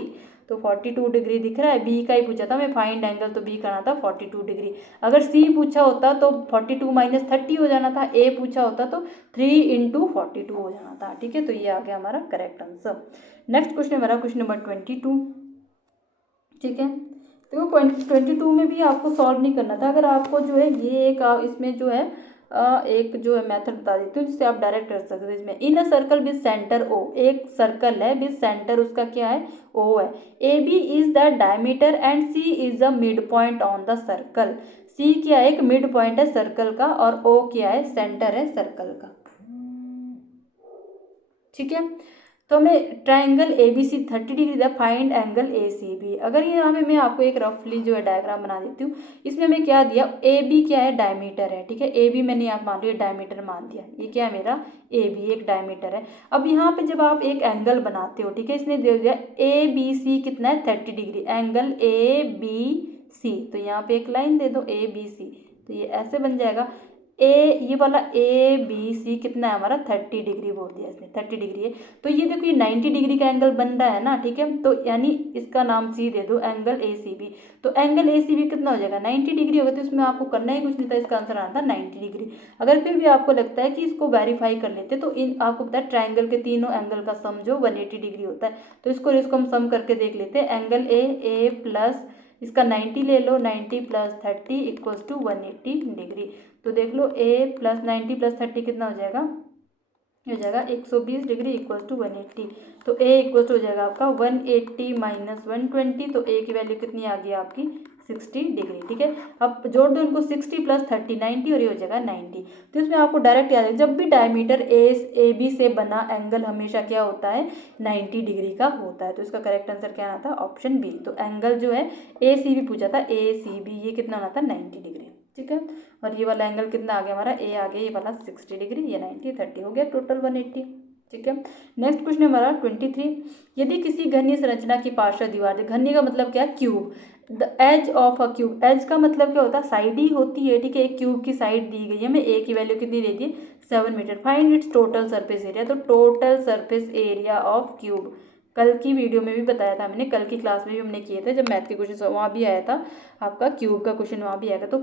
तो 42 डिग्री दिख रहा है, बी का ही पूछा था मैं फाइंड एंगल, तो बी करना था 42 डिग्री। अगर सी पूछा होता तो 42 माइनस 30 हो जाना था, ए पूछा होता तो 3 इंटू 42 हो जाना था, ठीक है। तो ये आ गया हमारा करेक्ट आंसर। नेक्स्ट क्वेश्चन हमारा क्वेश्चन नंबर 22, ठीक है। देखो 22 में भी आपको सॉल्व नहीं करना था। अगर आपको जो है ये एक इसमें जो है एक जो है मेथड बता देती हूँ जिससे आप डायरेक्ट कर सकते हैं इसमें। In a circle with centre O, एक सर्कल है विद सेंटर उसका क्या है ओ है। A B is the diameter and C is the mid point on the circle. C क्या है, एक मिड पॉइंट है सर्कल का, और ओ क्या है सेंटर है सर्कल का, ठीक है। तो हमें triangle A B C 30 degree था, find angle A C B. अगर यहाँ पे मैं आपको एक रफली जो है डायग्राम बना देती हूँ, इसमें हमें क्या दिया, ए बी क्या है डायमीटर है, ठीक है। ए बी मैंने यहाँ मान लिया डायमीटर मान दिया, ये क्या है मेरा ए बी एक डायमीटर है। अब यहाँ पे जब आप एक एंगल बनाते हो, ठीक है, इसने दे दिया ए बी सी कितना है 30 degree, angle A B C, तो यहाँ पे एक लाइन दे दो ए बी सी, तो ये ऐसे बन जाएगा। ये वाला ए बी सी कितना है हमारा 30 डिग्री बोल दिया इसने, 30 डिग्री है। तो ये देखो ये 90 डिग्री का एंगल बन रहा है ना, ठीक है, तो यानी इसका नाम सी दे दो, एंगल ए सी बी। तो एंगल ए सी बी कितना हो जाएगा 90 डिग्री होगा, तो इसमें आपको करना ही कुछ नहीं था, इसका आंसर आना था 90 डिग्री। अगर फिर भी आपको लगता है कि इसको वेरीफाई कर लेते, तो इन आपको पता है ट्राइंगल के तीनों एंगल का सम जो 180 डिग्री होता है, तो इसको हम सम करके देख लेते हैं। एंगल ए प्लस इसका 90 ले लो, 90 प्लस 30 इक्वल्स टू 180 डिग्री। तो देख लो ए प्लस 90 प्लस 30 कितना हो जाएगा, हो जाएगा 120 डिग्री इक्वल्स टू 180। तो ए इक्वल्स हो जाएगा आपका 180 माइनस 120, तो ए की वैल्यू कितनी आ गई आपकी 60 डिग्री, ठीक है। अब जोड़ दो इनको, 60 प्लस 30 90 और ये हो जाएगा 90। तो इसमें आपको डायरेक्ट याद है, जब भी डायमीटर ए बी से बना एंगल हमेशा क्या होता है 90 डिग्री का होता है। तो इसका करेक्ट आंसर क्या आना था, ऑप्शन बी। तो एंगल जो है ए सी बी पूछा था, ए सी बी ये कितना आना था 90 डिग्री, ठीक है। और ये वाला एंगल कितना आ गया हमारा, ए आ गया ये वाला 60 डिग्री, ये 90 30 हो गया टोटल 180, ठीक है। नेक्स्ट क्वेश्चन हमारा 23, यदि किसी घनीय संरचना की पार्श्व दीवार, घनीय का मतलब क्या है cube, the edge of a cube, edge का मतलब क्या होता है साइड ही होती है, ठीक है। एक क्यूब की साइड दी गई है, हमें ए की वैल्यू कितनी दे दी है 7 metre. Find its total surface area, तो total surface area of cube कल की वीडियो में भी बताया था मैंने, कल की क्लास में भी हमने किए थे जब मैथ के क्वेश्चन, वहाँ भी आया था आपका क्यूब का क्वेश्चन, वहाँ भी आएगा। तो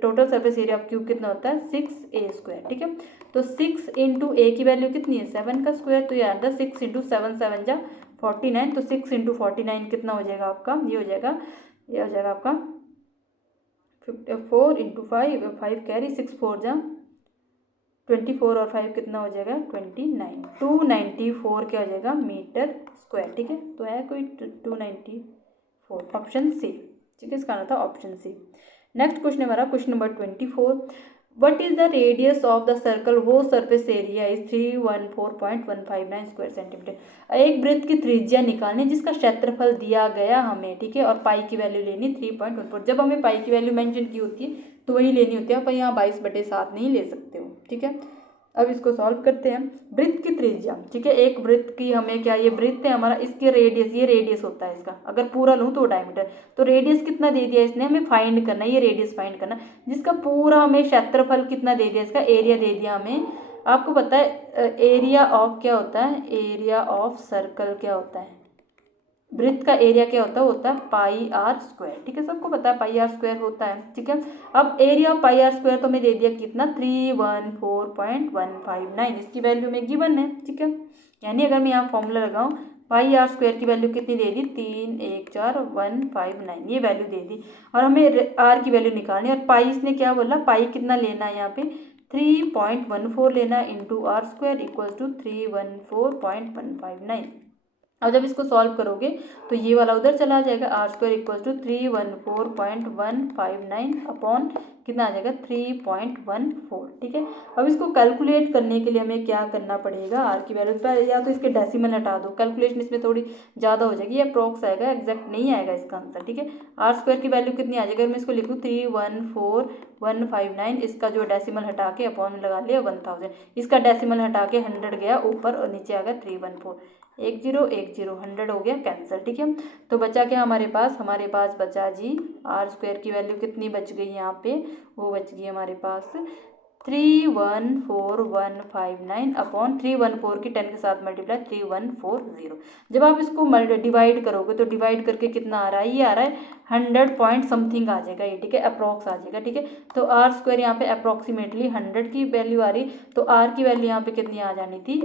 total surface area of cube कितना होता है 6a², ठीक है। तो 6 इंटू ए की वैल्यू कितनी है 7 का स्क्वायर, तो ये आता है 6 इंटू 7 7 जा 49, तो 6 इंटू 49 कितना हो जाएगा आपका, ये हो जाएगा आपका 54 इंटू 5 कैरी 6 4 जा 24 और 5 कितना हो जाएगा 29, 294 क्या हो जाएगा मीटर स्क्वायर, ठीक है। तो है कोई 294, ऑप्शन सी, ठीक है, इसका आना था ऑप्शन सी। नेक्स्ट क्वेश्चन हमारा question number 24, what is the radius of the circle who surface area is 314.159 square centimetre. एक वृत्त की त्रिज्या निकालने जिसका क्षेत्रफल दिया गया हमें, ठीक है, और पाई की वैल्यू लेनी 3.14। जब हमें पाई की वैल्यू मेंशन की होती है तो वही लेनी होती है, आप यहाँ 22/7 नहीं ले सकते हो, ठीक है। अब इसको सॉल्व करते हैं। वृत्त की त्रिज्या, ठीक है, एक वृत्त की हमें क्या, ये वृत्त है हमारा, इसके रेडियस, ये रेडियस होता है इसका, अगर पूरा लूँ तो डायमीटर, तो रेडियस कितना दे दिया इसने, हमें फाइंड करना है, ये रेडियस फाइंड करना, जिसका पूरा हमें क्षेत्रफल कितना दे दिया, इसका एरिया दे दिया हमें। आपको पता है एरिया ऑफ क्या होता है, एरिया ऑफ सर्कल क्या होता है, वृत्त का एरिया क्या होता है पाई आर स्क्वायर, ठीक है, सबको पता है पाई आर स्क्वायर होता है, ठीक है। अब area of pi r square तो हमें दे दिया कितना 314.159, इसकी वैल्यू में गिवन है, ठीक है। यानी अगर मैं यहाँ फॉर्मूला लगाऊं, पाई आर स्क्वायर की वैल्यू कितनी दे दी 314,159, ये वैल्यू दे दी, और हमें आर की वैल्यू निकालनी है। और पाई इसने क्या बोला, पाई कितना लेना है यहाँ पे 3.14 लेना into r square equals to 314.159। अब जब इसको सॉल्व करोगे तो ये वाला उधर चला जाएगा, r square equal to 314.159 upon कितना आ जाएगा 3.14, ठीक है। अब इसको कैलकुलेट करने के लिए हमें क्या करना पड़ेगा, आर की वैल्यू पर या तो इसके डेसिमल हटा दो, कैलकुलेशन इसमें थोड़ी ज़्यादा हो जाएगी, अप्रॉक्स आएगा, एग्जैक्ट नहीं आएगा इसका आंसर, ठीक है। आर स्क्वायर की वैल्यू कितनी आ जाएगी, मैं इसको लिखूँ 314,159, इसका जो डेसिमल हटा के अपॉन में लगा लिया 1000, इसका डेसिमल हटा के 100 गया ऊपर और नीचे आ गया 314, 10 10 100 हो गया कैंसिल, ठीक है। तो बचा क्या हमारे पास बचा जी आर स्क्वायर की वैल्यू कितनी बच गई यहाँ पे, वो बच गई हमारे पास 314,159 अपॉन 314 की 10 के साथ मल्टीप्लाई 3140। जब आप इसको डिवाइड करोगे तो डिवाइड करके कितना आ रहा है, ये आ रहा है 100 पॉइंट समथिंग आ जाएगा ये, ठीक है, अप्रॉक्स आ जाएगा, ठीक है। तो आर स्क्वायर यहाँ पे अप्रॉक्सीमेटली 100 की वैल्यू आ रही, तो आर की वैल्यू यहाँ पे कितनी आ जानी थी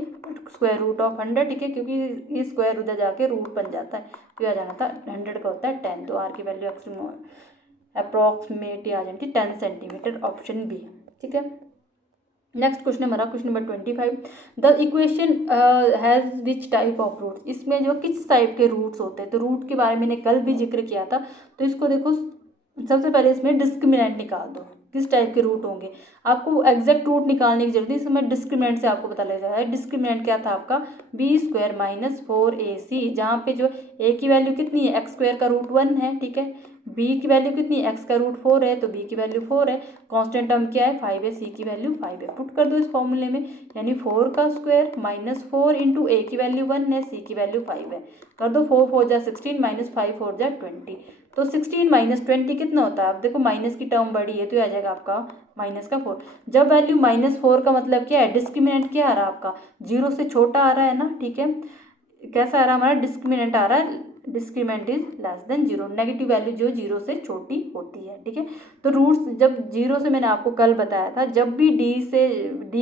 स्क्वायर रूट ऑफ 100, ठीक है, क्योंकि ये स्क्वायर उधर जाके रूट बन जाता है, तो आ जाना था 100 का होता है 10, तो आर की वैल्यू अप्रॉक्सीमेटली आ जानी थी 10 सेंटीमीटर, ऑप्शन बी, ठीक है। नेक्स्ट क्वेश्चन हमारा question number 25, the equation has which type of roots, इसमें जो किस टाइप के रूट्स होते हैं, तो रूट के बारे में मैंने कल भी जिक्र किया था। तो इसको देखो, सबसे पहले इसमें डिस्क्रिमिनेंट निकाल दो, किस टाइप के रूट होंगे, आपको एग्जैक्ट रूट निकालने की जरूरत है, इसमें डिस्क्रिमिनेंट से आपको पता लग जाएगा। डिस्क्रिमिनेंट क्या था आपका b² माइनस 4ac, जहाँ पे जो a की वैल्यू कितनी है x² का रूट 1 है, ठीक है, बी की वैल्यू कितनी है, एक्स का रूट 4 है तो बी की वैल्यू 4 है, कांस्टेंट टर्म क्या है 5 है, सी की वैल्यू 5 है। पुट कर दो इस फॉर्मूले में, यानी 4 का स्क्वायर माइनस 4 इंटू ए की वैल्यू 1 है, सी की वैल्यू 5 है, कर दो 4 4 जा 16 माइनस 5 4 जा 20, तो 16 माइनस 20 कितना होता है, अब देखो माइनस की टर्म बड़ी है तो ये आ जाएगा आपका माइनस का 4। जब वैल्यू -4 का मतलब क्या है, डिस्क्रिमिनेंट क्या आ रहा है आपका, 0 से छोटा आ रहा है ना, ठीक है, कैसा आ रहा है हमारा, डिस्क्रिमिनेंट आ रहा है, discriminant is less than 0, negative value जो 0 से छोटी होती है, ठीक है। तो रूट्स जब 0 से, मैंने आपको कल बताया था, जब भी डी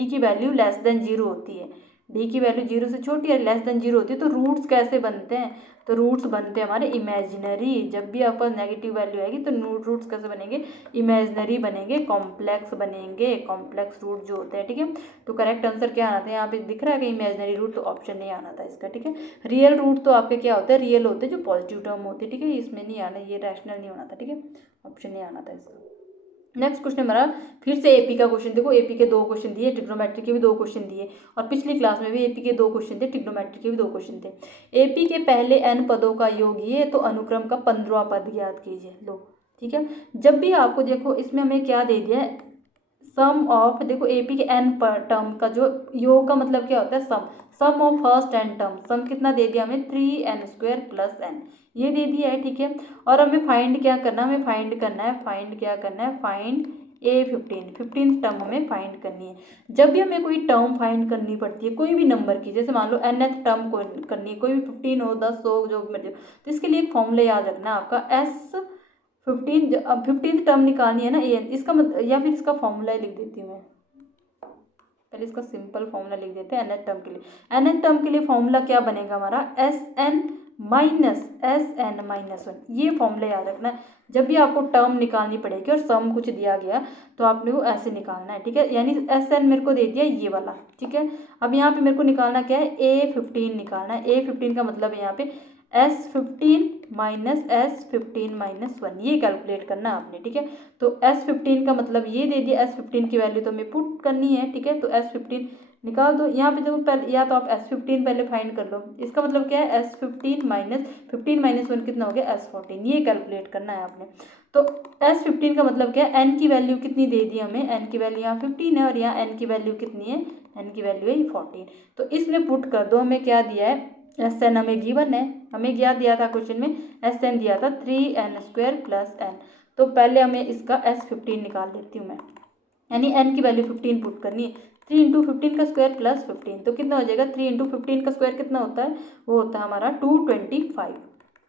की वैल्यू लेस देन 0 होती है, डी की वैल्यू 0 से छोटी है, लेस देन 0 होती है, तो रूट्स कैसे बनते हैं, तो रूट्स बनते हैं हमारे इमेजिनरी। जब भी आपका नेगेटिव वैल्यू आएगी तो रूट्स कैसे बनेंगे, इमेजिनरी बनेंगे, कॉम्प्लेक्स बनेंगे, कॉम्प्लेक्स रूट जो होते हैं, ठीक है। तो करेक्ट आंसर क्या आना था, यहाँ पे दिख रहा है कि इमेजिनरी रूट, तो ऑप्शन नहीं आना था इसका, ठीक है। रियल रूट तो आपके क्या होते हैं, रियल होते हैं जो पॉजिटिव टर्म होती है, ठीक है, इसमें नहीं आना, ये रैशनल नहीं होना था, ठीक है, ऑप्शन नहीं आना था इसका। नेक्स्ट क्वेश्चन हमारा फिर से एपी का क्वेश्चन, देखो एपी के 2 क्वेश्चन दिए, ट्रिग्नोमेट्री के भी 2 क्वेश्चन दिए, और पिछली क्लास में भी एपी के 2 क्वेश्चन थे, ट्रिग्नोमेट्री के भी 2 क्वेश्चन थे। एपी के पहले n पदों का योग ये, तो अनुक्रम का 15वां पद ज्ञात कीजिए, लो, ठीक है। जब भी आपको देखो इसमें हमें क्या दे दिया है, सम ऑफ, देखो एपी के n पर टर्म का जो योग का मतलब क्या होता है, sum of first n term, सम कितना दे दिया हमें 3n² प्लस n, ये दे दिया है, ठीक है। और हमें फाइंड क्या करना है, फाइंड A15 टर्म हमें फाइंड करनी है। जब भी हमें कोई टर्म फाइंड करनी पड़ती है कोई भी नंबर की, जैसे मान लो nth टर्म को करनी है, कोई भी 15 हो 10 हो जो भी मर्जी हो, तो इसके लिए एक फॉर्मूला याद रखना है आपका S15, अब 15th टर्म निकालनी है ना an, इसका या फिर इसका फॉर्मूला लिख देती हूँ मैं, पहले इसका सिंपल फॉर्मूला लिख देते हैं nth टर्म के लिए। nth टर्म के लिए फॉर्मूला क्या बनेगा हमारा, Sn -1, ये फॉर्मूला याद रखना है। जब भी आपको टर्म निकालनी पड़ेगी और सम कुछ दिया गया तो आपने वो ऐसे निकालना है, ठीक है, यानी Sn मेरे को दे दिया ये वाला, ठीक है। अब यहाँ पे मेरे को निकालना क्या है, A15 निकालना है। A15 का मतलब है यहाँ पे S15 माइनस S15 माइनस 1, ये कैलकुलेट करना है आपने, ठीक है। तो S15 का मतलब ये दे दिया, S15 की वैल्यू तो हमें पुट करनी है, ठीक है। तो S15 निकाल दो, यहाँ पे देखो पहले, या तो आप S15 पहले फाइंड कर लो, इसका मतलब क्या है S15 माइनस 15 माइनस 1 कितना हो गया S14, ये कैलकुलेट करना है आपने। तो S15 का मतलब क्या है, n की वैल्यू कितनी दे दी हमें, n की वैल्यू यहाँ 15 है और यहाँ n की वैल्यू कितनी है, n की वैल्यू है 14, तो इसमें पुट कर दो, हमें क्या दिया है, Sn हमें गिवन है, हमें क्या दिया था क्वेश्चन में, Sn दिया था 3n² प्लस n, तो पहले हमें इसका S15 निकाल लेती हूँ मैं, यानी n की वैल्यू 15 पुट करनी है, 3 इंटू 15 का स्क्वायर प्लस 15, तो कितना हो जाएगा, 3 इंटू 15 का स्क्वायर कितना होता है, वो होता है हमारा 225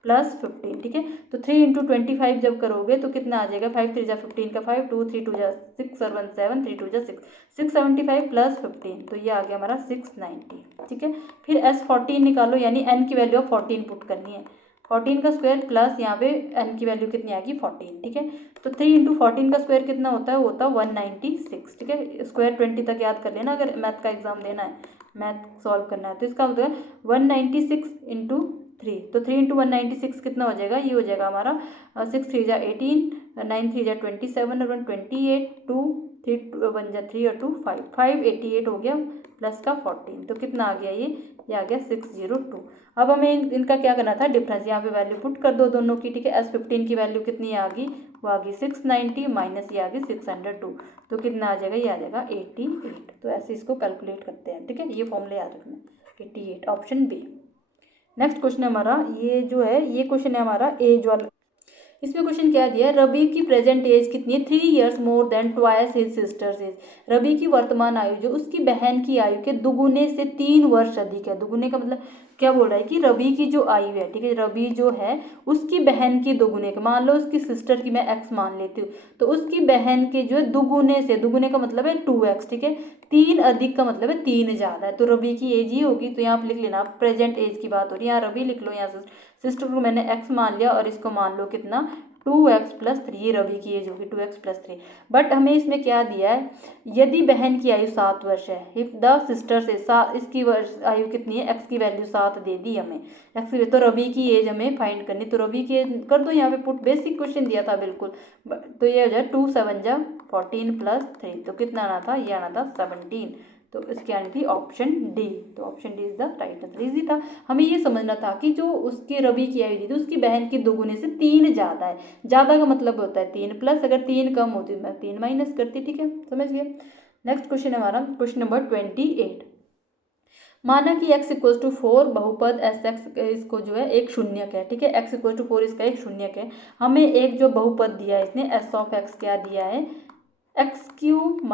प्लस 15, ठीक है। तो 3 इंटू 25 जब करोगे तो कितना आ जाएगा, 5 3 जा 15 का 5, 2 3 2 जा 6 और 1 7, 3 2 जा 6, 675 प्लस 15, तो ये आ गया हमारा 690, ठीक है। फिर S14 निकालो, यानी n की वैल्यू ऑफ 14 पुट करनी है, 14 का स्क्वायर प्लस यहाँ पे n की वैल्यू कितनी आ गई 14, ठीक है। तो 3 इंटू 14 का स्क्वायर कितना होता है, वो होता है 196, ठीक है। स्क्वायर 20 तक याद कर लेना, अगर मैथ का एग्जाम देना है, मैथ सॉल्व करना है, तो इसका मतलब 196 इंटू 3, तो 3 इंटू 196 कितना हो जाएगा, ये हो जाएगा हमारा 6 3 जा 18, 9 3 जा 27 और 1 28, 2 3 1 जा 3 और 2 5, 588 हो गया प्लस का 14, तो कितना आ गया, ये आ गया 602। अब हमें इनका क्या करना था, डिफरेंस, यहाँ पे वैल्यू पुट कर दो दोनों की, ठीक है। S15 की वैल्यू कितनी आ गई, वो आ गई 690 माइनस ये आ गई 602, तो कितना आ जाएगा, ये आ जाएगा 88, तो ऐसे इसको कैलकुलेट करते हैं, ठीक है। ये फॉर्मूला याद रखना 88, ऑप्शन बी। नेक्स्ट क्वेश्चन है हमारा, ये जो है ये क्वेश्चन है हमारा एज वाला, इसमें क्वेश्चन क्या दिया है, रवि की प्रेजेंट एज कितनी है, 3 years more than twice his sister's age, Ravi की वर्तमान आयु जो उसकी बहन की आयु के दुगुने से 3 वर्ष अधिक है। दुगुने का मतलब क्या बोल रहा है कि रवि की जो आयु है, ठीक है, रवि जो है उसकी बहन की दुगुने के, मान लो उसकी सिस्टर की मैं x मान लेती हूँ, तो उसकी बहन के जो है दुगुने से, दुगुने का मतलब है 2x, ठीक है, 3 अधिक का मतलब है 3 ज़्यादा है, तो रवि की एज ही होगी, तो यहाँ पर लिख लेना, प्रेजेंट एज की बात हो रही है, यहाँ रवि लिख लो, यहाँ सिस्टर को मैंने x मान लिया और इसको मान लो कितना 2x प्लस 3, ये रवि की एज होगी 2x प्लस 3। बट हमें इसमें क्या दिया है, यदि बहन की आयु 7 वर्ष है, इफ द सिस्टर से इसकी आयु कितनी है, x की वैल्यू 7 दे दी हमें, x की, तो रवि की एज हमें फाइंड करनी, तो रवि की एज कर दो यहाँ पे पुट, बेसिक क्वेश्चन दिया था बिल्कुल, तो ये हो जाए 2 7 जा 14 + 3, तो कितना आना था, ये आना था 17। तो इसकी आनी थी ऑप्शन डी। तो option D is the right answer. Easy था। हमें ये समझना था कि जो उसकी रवि की आयु थी उसकी बहन की दोगुने से 3 ज़्यादा है। ज़्यादा का मतलब होता है 3 प्लस, अगर 3 कम होती तो मैं 3 माइनस करती। ठीक है, समझ गए। नेक्स्ट क्वेश्चन है हमारा क्वेश्चन नंबर 28। माना कि x इक्वल टू 4 बहुपद एस एक्स इसको जो है एक शून्यक है। ठीक है, x इक्वल टू 4 इसका एक शून्यक है। हमें एक जो बहुपद दिया है इसने एस ऑफ एक्स क्या दिया है, x³ -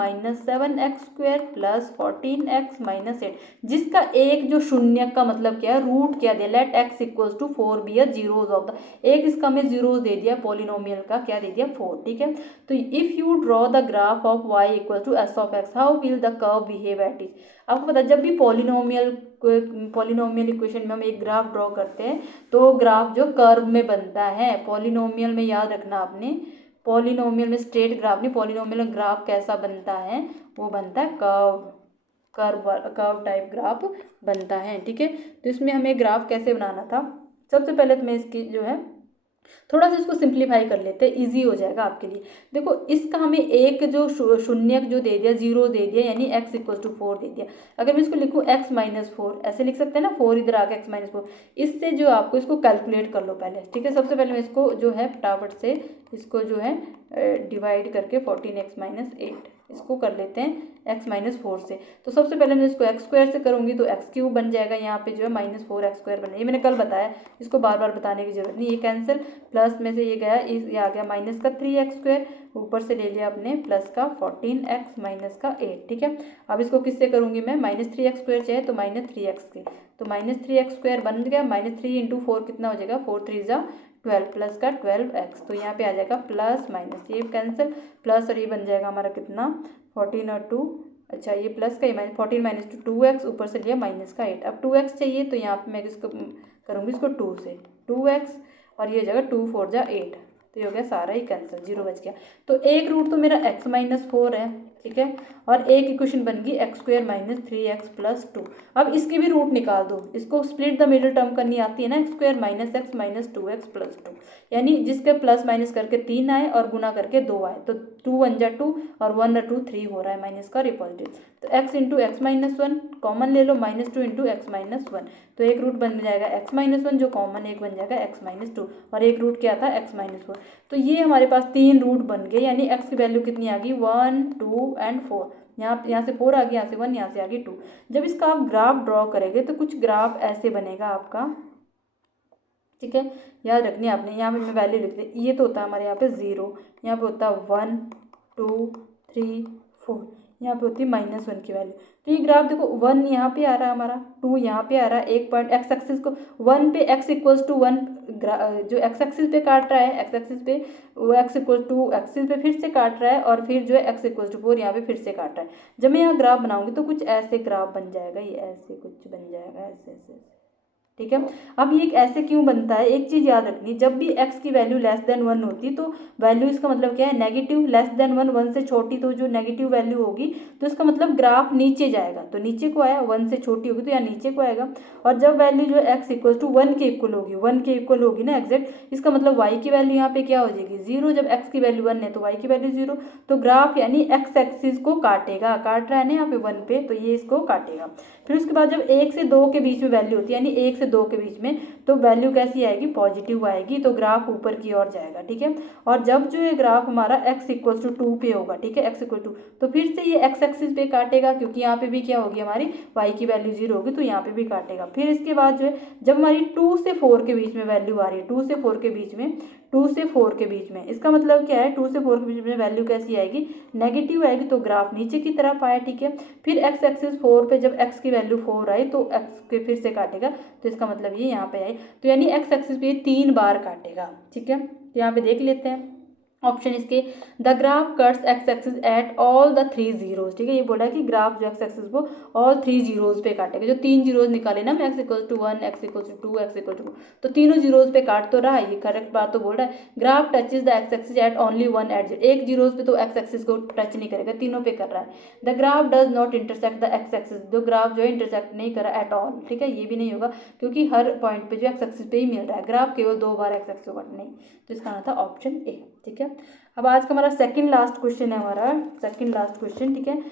7x² + 14x - 8, जिसका एक जो शून्यक का मतलब क्या है, रूट क्या दिया, let x equal to 4 be a zeros of the, एक इसका हमें जीरोज दे दिया, पॉलिनोमियल का क्या दे दिया, 4। ठीक है, तो if you draw the graph of y equal to s of x, how will the curve behave at it. आपको पता है जब भी पॉलिनोमियल इक्वेशन में हम एक ग्राफ ड्रॉ करते हैं तो ग्राफ जो कर्व में बनता है, पॉलिनोमियल में याद रखना आपने, पॉलिनोमियल में स्ट्रेट ग्राफ नहीं, पॉलिनोमियल में ग्राफ कैसा बनता है, वो बनता है कर्व टाइप ग्राफ बनता है। ठीक है, तो इसमें हमें ग्राफ कैसे बनाना था, सबसे पहले तो मैं इसकी जो है थोड़ा सा इसको सिंप्लीफाई कर लेते हैं, इजी हो जाएगा आपके लिए। देखो इसका हमें एक जो शून्यक जो दे दिया, जीरो दे दिया, यानी x इक्वल टू 4 दे दिया। अगर मैं इसको लिखूँ x - 4, ऐसे लिख सकते हैं ना, 4 इधर आ गया, x - 4, इससे जो आपको इसको कैलकुलेट कर लो पहले। ठीक है, सबसे पहले मैं इसको जो है फटाफट से इसको जो है डिवाइड करके 14x - 8 इसको कर लेते हैं x - 4 से। तो सबसे पहले मैं इसको x² से करूँगी तो x³ बन जाएगा, यहाँ पे जो है -4x² बन, ये मैंने कल बताया, इसको बार बार बताने की जरूरत नहीं। ये कैंसिल, प्लस में से ये गया, ये आ गया माइनस का 3x², ऊपर से ले लिया अपने प्लस का 14x माइनस का 8। ठीक है, अब इसको किससे करूँगी मैं, -3x² चाहिए तो -3x के, तो -3x² बन गया, -3 × 4 कितना हो जाएगा, 4 3 = 12 प्लस का 12x, तो यहाँ पे आ जाएगा प्लस माइनस, ये कैंसिल, प्लस और ये बन जाएगा हमारा कितना 14 और 2, अच्छा ये प्लस का, ये 14 - 2x, ऊपर से लिया माइनस का 8। अब 2x चाहिए तो यहाँ पे मैं इसको करूँगी इसको 2 से, 2x और ये जगह 2 4 = 8, तो ये हो गया सारा ही कैंसिल, 0 बच गया। तो एक रूट तो मेरा x - 4 है। ठीक है, और एक इक्वेशन बन गई x² - 3x + 2। अब इसकी भी रूट निकाल दो, इसको स्प्लिट द मिडिल टर्म करनी आती है ना, x² - x - 2x + 2, यानी जिसके प्लस माइनस करके 3 आए और गुना करके 2 आए, तो 2 1 = 2 और 1 और 2 3 हो रहा है, माइनस का पॉजिटिव, तो x × x - 1 कॉमन ले लो, -2 × x - 1, तो एक रूट बन जाएगा x - 1 जो कॉमन, एक बन जाएगा x - 2, और एक रूट क्या था x - 4। तो ये हमारे पास 3 रूट बन गए, यानी x की वैल्यू कितनी आ गई, 1 2 और 4, यहाँ से 4 आ गई, यहाँ से 1, यहाँ से आ गई 2। जब इसका आप ग्राफ ड्रॉ करेंगे तो कुछ ग्राफ ऐसे बनेगा आपका। ठीक है, याद रखनी है आपने, यहाँ पे मैं वैल्यू लिख दी, ये तो होता है हमारे यहाँ पे 0, यहाँ पे होता है 1 2 3 4, यहाँ पे होती है -1 की वैल्यू। तो ये ग्राफ देखो 1 यहाँ पे आ रहा है हमारा, 2 यहाँ पे आ रहा है, एक पॉइंट x एक्सिस को 1 पे x = 1 जो x एक्सिस पे काट रहा है, x एक्सिस पे वो x = एक्सिस पे फिर से काट रहा है, और फिर जो है x = 4 यहाँ पे फिर से काट रहा है। जब मैं यहाँ ग्राफ बनाऊंगी तो कुछ ऐसे ग्राफ बन जाएगा, ये ऐसे कुछ बन जाएगा, ऐसे ऐसे। ठीक है, अब ये ऐसे क्यों बनता है, एक चीज़ याद रखनी, जब भी x की वैल्यू <1 होती तो वैल्यू इसका मतलब क्या है, नेगेटिव, <1 1 से छोटी, तो जो नेगेटिव वैल्यू होगी तो इसका मतलब ग्राफ नीचे जाएगा, तो नीचे को आया, 1 से छोटी होगी तो यहाँ नीचे को आएगा। और जब वैल्यू जो है x = 1 के इक्वल होगी, 1 के इक्वल होगी ना एग्जैक्ट, इसका मतलब y की वैल्यू यहाँ पे क्या हो जाएगी, 0, जब x की वैल्यू 1 है तो y की वैल्यू 0, तो ग्राफ यानी x एक्सिस को काटेगा, काट रहा है ना यहाँ पे 1 पे, तो ये इसको काटेगा। फिर उसके बाद जब 1 से 2 के बीच में वैल्यू होती है, यानी 1 से 2 के बीच में, तो वैल्यू कैसी आएगी, पॉजिटिव आएगी, तो ग्राफ ऊपर की ओर जाएगा। ठीक है, और जब जो ये ग्राफ हमारा x = 2 पे होगा, ठीक है, x = 2, तो फिर से ये x एक्सिस पे काटेगा, क्योंकि यहाँ पे भी क्या होगी हमारी y की वैल्यू 0 होगी, तो यहाँ पे भी काटेगा। फिर इसके बाद जो है जब हमारी 2 से 4 के बीच में वैल्यू आ रही है, 2 से 4 के बीच में, 2 से 4 के बीच में, इसका मतलब क्या है, 2 से 4 के बीच में वैल्यू कैसी आएगी, नेगेटिव आएगी, तो ग्राफ नीचे की तरफ आया। ठीक है, फिर x एक्सिस 4 पे जब x की वैल्यू 4 आई तो x के फिर से काटेगा, तो इसका मतलब ये यहाँ पे आए, तो यानी x एक्सिस पे 3 बार काटेगा। ठीक है, तो यहाँ पे देख लेते हैं ऑप्शन इसके, the graph cuts x axis at all the 3 zeros. ठीक है, ये बोला है कि ग्राफ जो x एक्सिस को ऑल 3 जीरोज पे काटेगा, जो 3 जीरोज निकाले ना, x = 1 x = 2 x = 2, तो तीनों जीरोज पे काट तो रहा है, ये करेक्ट बात तो बोल रहा है। Graph touches the x axis at only 1 at, एक जीरोज पे तो x एक्सिस को टच नहीं करेगा, तीनों पे कर रहा है। The graph does not intersect the x axis, जो ग्राफ जो है इंटरसेक्ट नहीं कर रहा एट ऑल। ठीक है, ये भी नहीं होगा, क्योंकि हर पॉइंट पे जो x एक्सिस पे ही मिल रहा है, ग्राफ केवल 2 बार x एक्सिस को काट नहीं, तो इसका आना था ऑप्शन ए। ठीक है, अब आज का हमारा सेकंड लास्ट क्वेश्चन है, हमारा सेकंड लास्ट क्वेश्चन, ठीक है।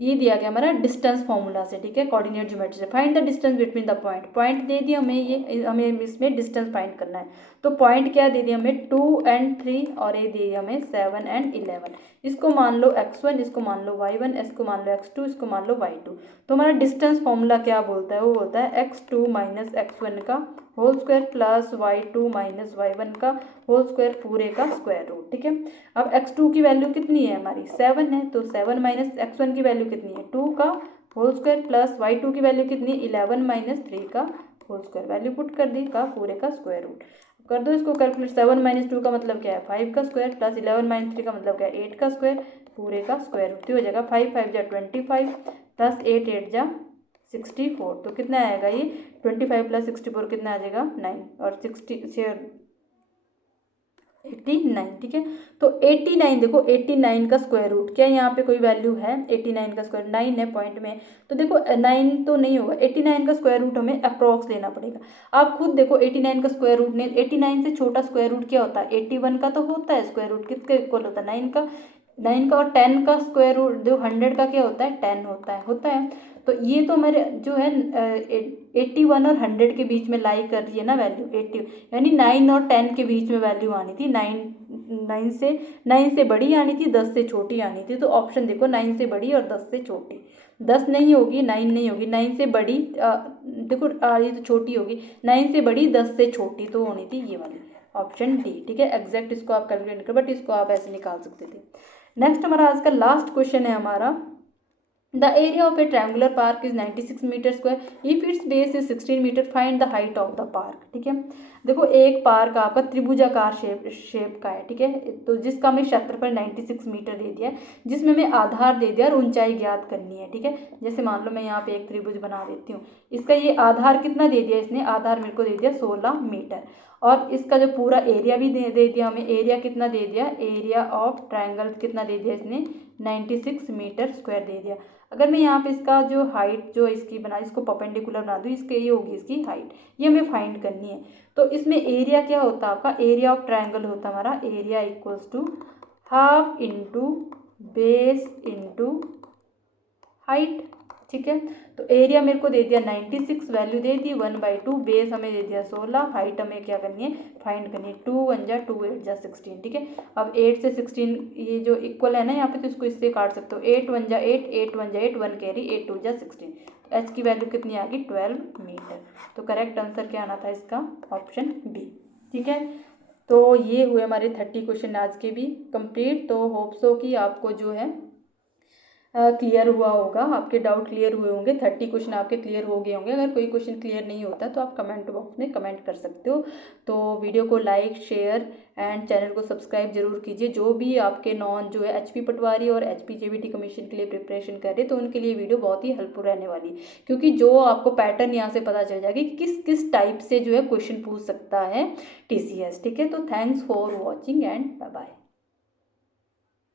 ये दिया गया हमारा डिस्टेंस फॉर्मूला से, ठीक है, कोऑर्डिनेट ज्योमेट्री से। Find the distance between the point. Point दे दिया हमें, ये हमें इसमें डिस्टेंस फाइंड करना है। तो पॉइंट क्या दे दिया हमें 2 और 3 और ये दे दिया हमें 7 और 11। इसको मान लो x1, इसको मान लो y1, इसको मान लो x2, इसको मान लो y2। तो हमारा डिस्टेंस फॉर्मूला क्या बोलता है, वो बोलता है x2 माइनस x1 का whole square plus y2 minus y1 का होल स्क्वायर पूरे का स्क्वायर रूट, ठीक है। अब x2 की वैल्यू कितनी है हमारी 7 है, तो 7 माइनस x1 की वैल्यू कितनी है 2 का होल स्क्वायर प्लस y2 की वैल्यू कितनी है 11 माइनस 3 का होल स्क्वायर। वैल्यू पुट कर दी का पूरे का स्क्वायर रूट। कर दो इसको कैलकुलेट। 7 माइनस 2 का मतलब क्या है 5 का स्क्वायर प्लस 11 माइनस 3 का मतलब क्या है 8 का स्क्वायर पूरे का स्क्वायर रूट। तो हो जाएगा 5 5 जा 25 प्लस 8 8 जा 64। तो कितना आएगा ये 25 प्लस 64 कितना आ जाएगा 9 और 89, ठीक है। तो 89 देखो 89 का स्क्वायर रूट क्या यहाँ पे कोई वैल्यू है 89 का स्क्वायर 9 है पॉइंट में, तो देखो 9 तो नहीं होगा। 89 का स्क्वायर रूट हमें अप्रॉक्स लेना पड़ेगा। आप खुद देखो 89 का स्क्वायर रूट ने 89 से छोटा स्क्वायर रूट क्या होता है 81 का तो होता है स्क्वायर रूट, किसके इक्वल होता है 9 का और 10 का स्क्वायर रूट जो 100 का क्या होता है 10 होता है। तो ये तो मेरे जो है 81 और 100 के बीच में लाई कर रही है ना वैल्यू 80, यानी 9 और 10 के बीच में वैल्यू आनी थी। 9 से बड़ी आनी थी 10 से छोटी आनी थी। तो ऑप्शन देखो 9 से बड़ी और 10 से छोटी। 10 नहीं होगी 9 नहीं होगी, 9 से बड़ी देखो ये तो छोटी होगी, 9 से बड़ी 10 से छोटी तो होनी थी ये वाली ऑप्शन डी, ठीक है। एग्जैक्ट इसको आप कैलकुलेट करो, बट इसको आप ऐसे निकाल सकते थे। नेक्स्ट हमारा आज का लास्ट क्वेश्चन है हमारा the area of a triangular park is 96 metre square if its base is 16 metre find the height of the park, ठीक है। देखो एक पार्क आपका त्रिभुजाकार शेप का है, ठीक है। तो जिसका हमें क्षेत्रफल 96 मीटर दे दिया है, जिसमें हमें आधार दे दिया और ऊंचाई ज्ञात करनी है, ठीक है। जैसे मान लो मैं यहाँ पे एक त्रिभुज बना देती हूँ, इसका ये आधार कितना दे दिया इसने, आधार मेरे को दे दिया 16 मीटर और इसका जो पूरा एरिया भी दे दिया हमें। एरिया कितना दे दिया, एरिया ऑफ ट्रायंगल कितना दे दिया इसने 96 मीटर स्क्वायर दे दिया। अगर मैं यहाँ पे इसका जो हाइट जो इसकी बना इसको परपेंडिकुलर बना दूँ, इसके ये होगी इसकी हाइट, ये हमें फाइंड करनी है। तो इसमें एरिया क्या होता है आपका, एरिया ऑफ ट्रायंगल होता है हमारा area equals to half into base into height, ठीक है। तो एरिया मेरे को दे दिया 96, वैल्यू दे दी 1/2, बेस हमें दे दिया 16, हाइट हमें क्या करनी है फाइंड करनी है 2 1 जा 2 8 जा 16, ठीक है। अब 8 से 16 ये जो इक्वल है ना यहाँ पे, तो इसको इससे काट सकते हो। 8 1 जा 8, 8 1 जा 8, 1 कैरी 8 2 जा 16। एच की वैल्यू कितनी आ गई 12 मीटर। तो करेक्ट आंसर क्या आना था इसका ऑप्शन बी, ठीक है। तो ये हुए हमारे 30 क्वेश्चन आज के भी कंप्लीट। तो होप सो कि आपको जो है क्लियर हुआ होगा, आपके डाउट क्लियर हुए होंगे। 30 क्वेश्चन आपके क्लियर हो गए होंगे। अगर कोई क्वेश्चन क्लियर नहीं होता तो आप कमेंट बॉक्स में कमेंट कर सकते हो। तो वीडियो को लाइक शेयर एंड चैनल को सब्सक्राइब जरूर कीजिए। जो भी आपके नॉन जो है HP पटवारी और HP JBT कमीशन के लिए प्रिपरेशन कर रहे हैं, तो उनके लिए वीडियो बहुत ही हेल्पफुल रहने वाली, क्योंकि जो आपको पैटर्न यहाँ से पता चल जाएगा कि किस किस टाइप से जो है क्वेश्चन पूछ सकता है TCS, ठीक है। तो thanks for watching and bye bye.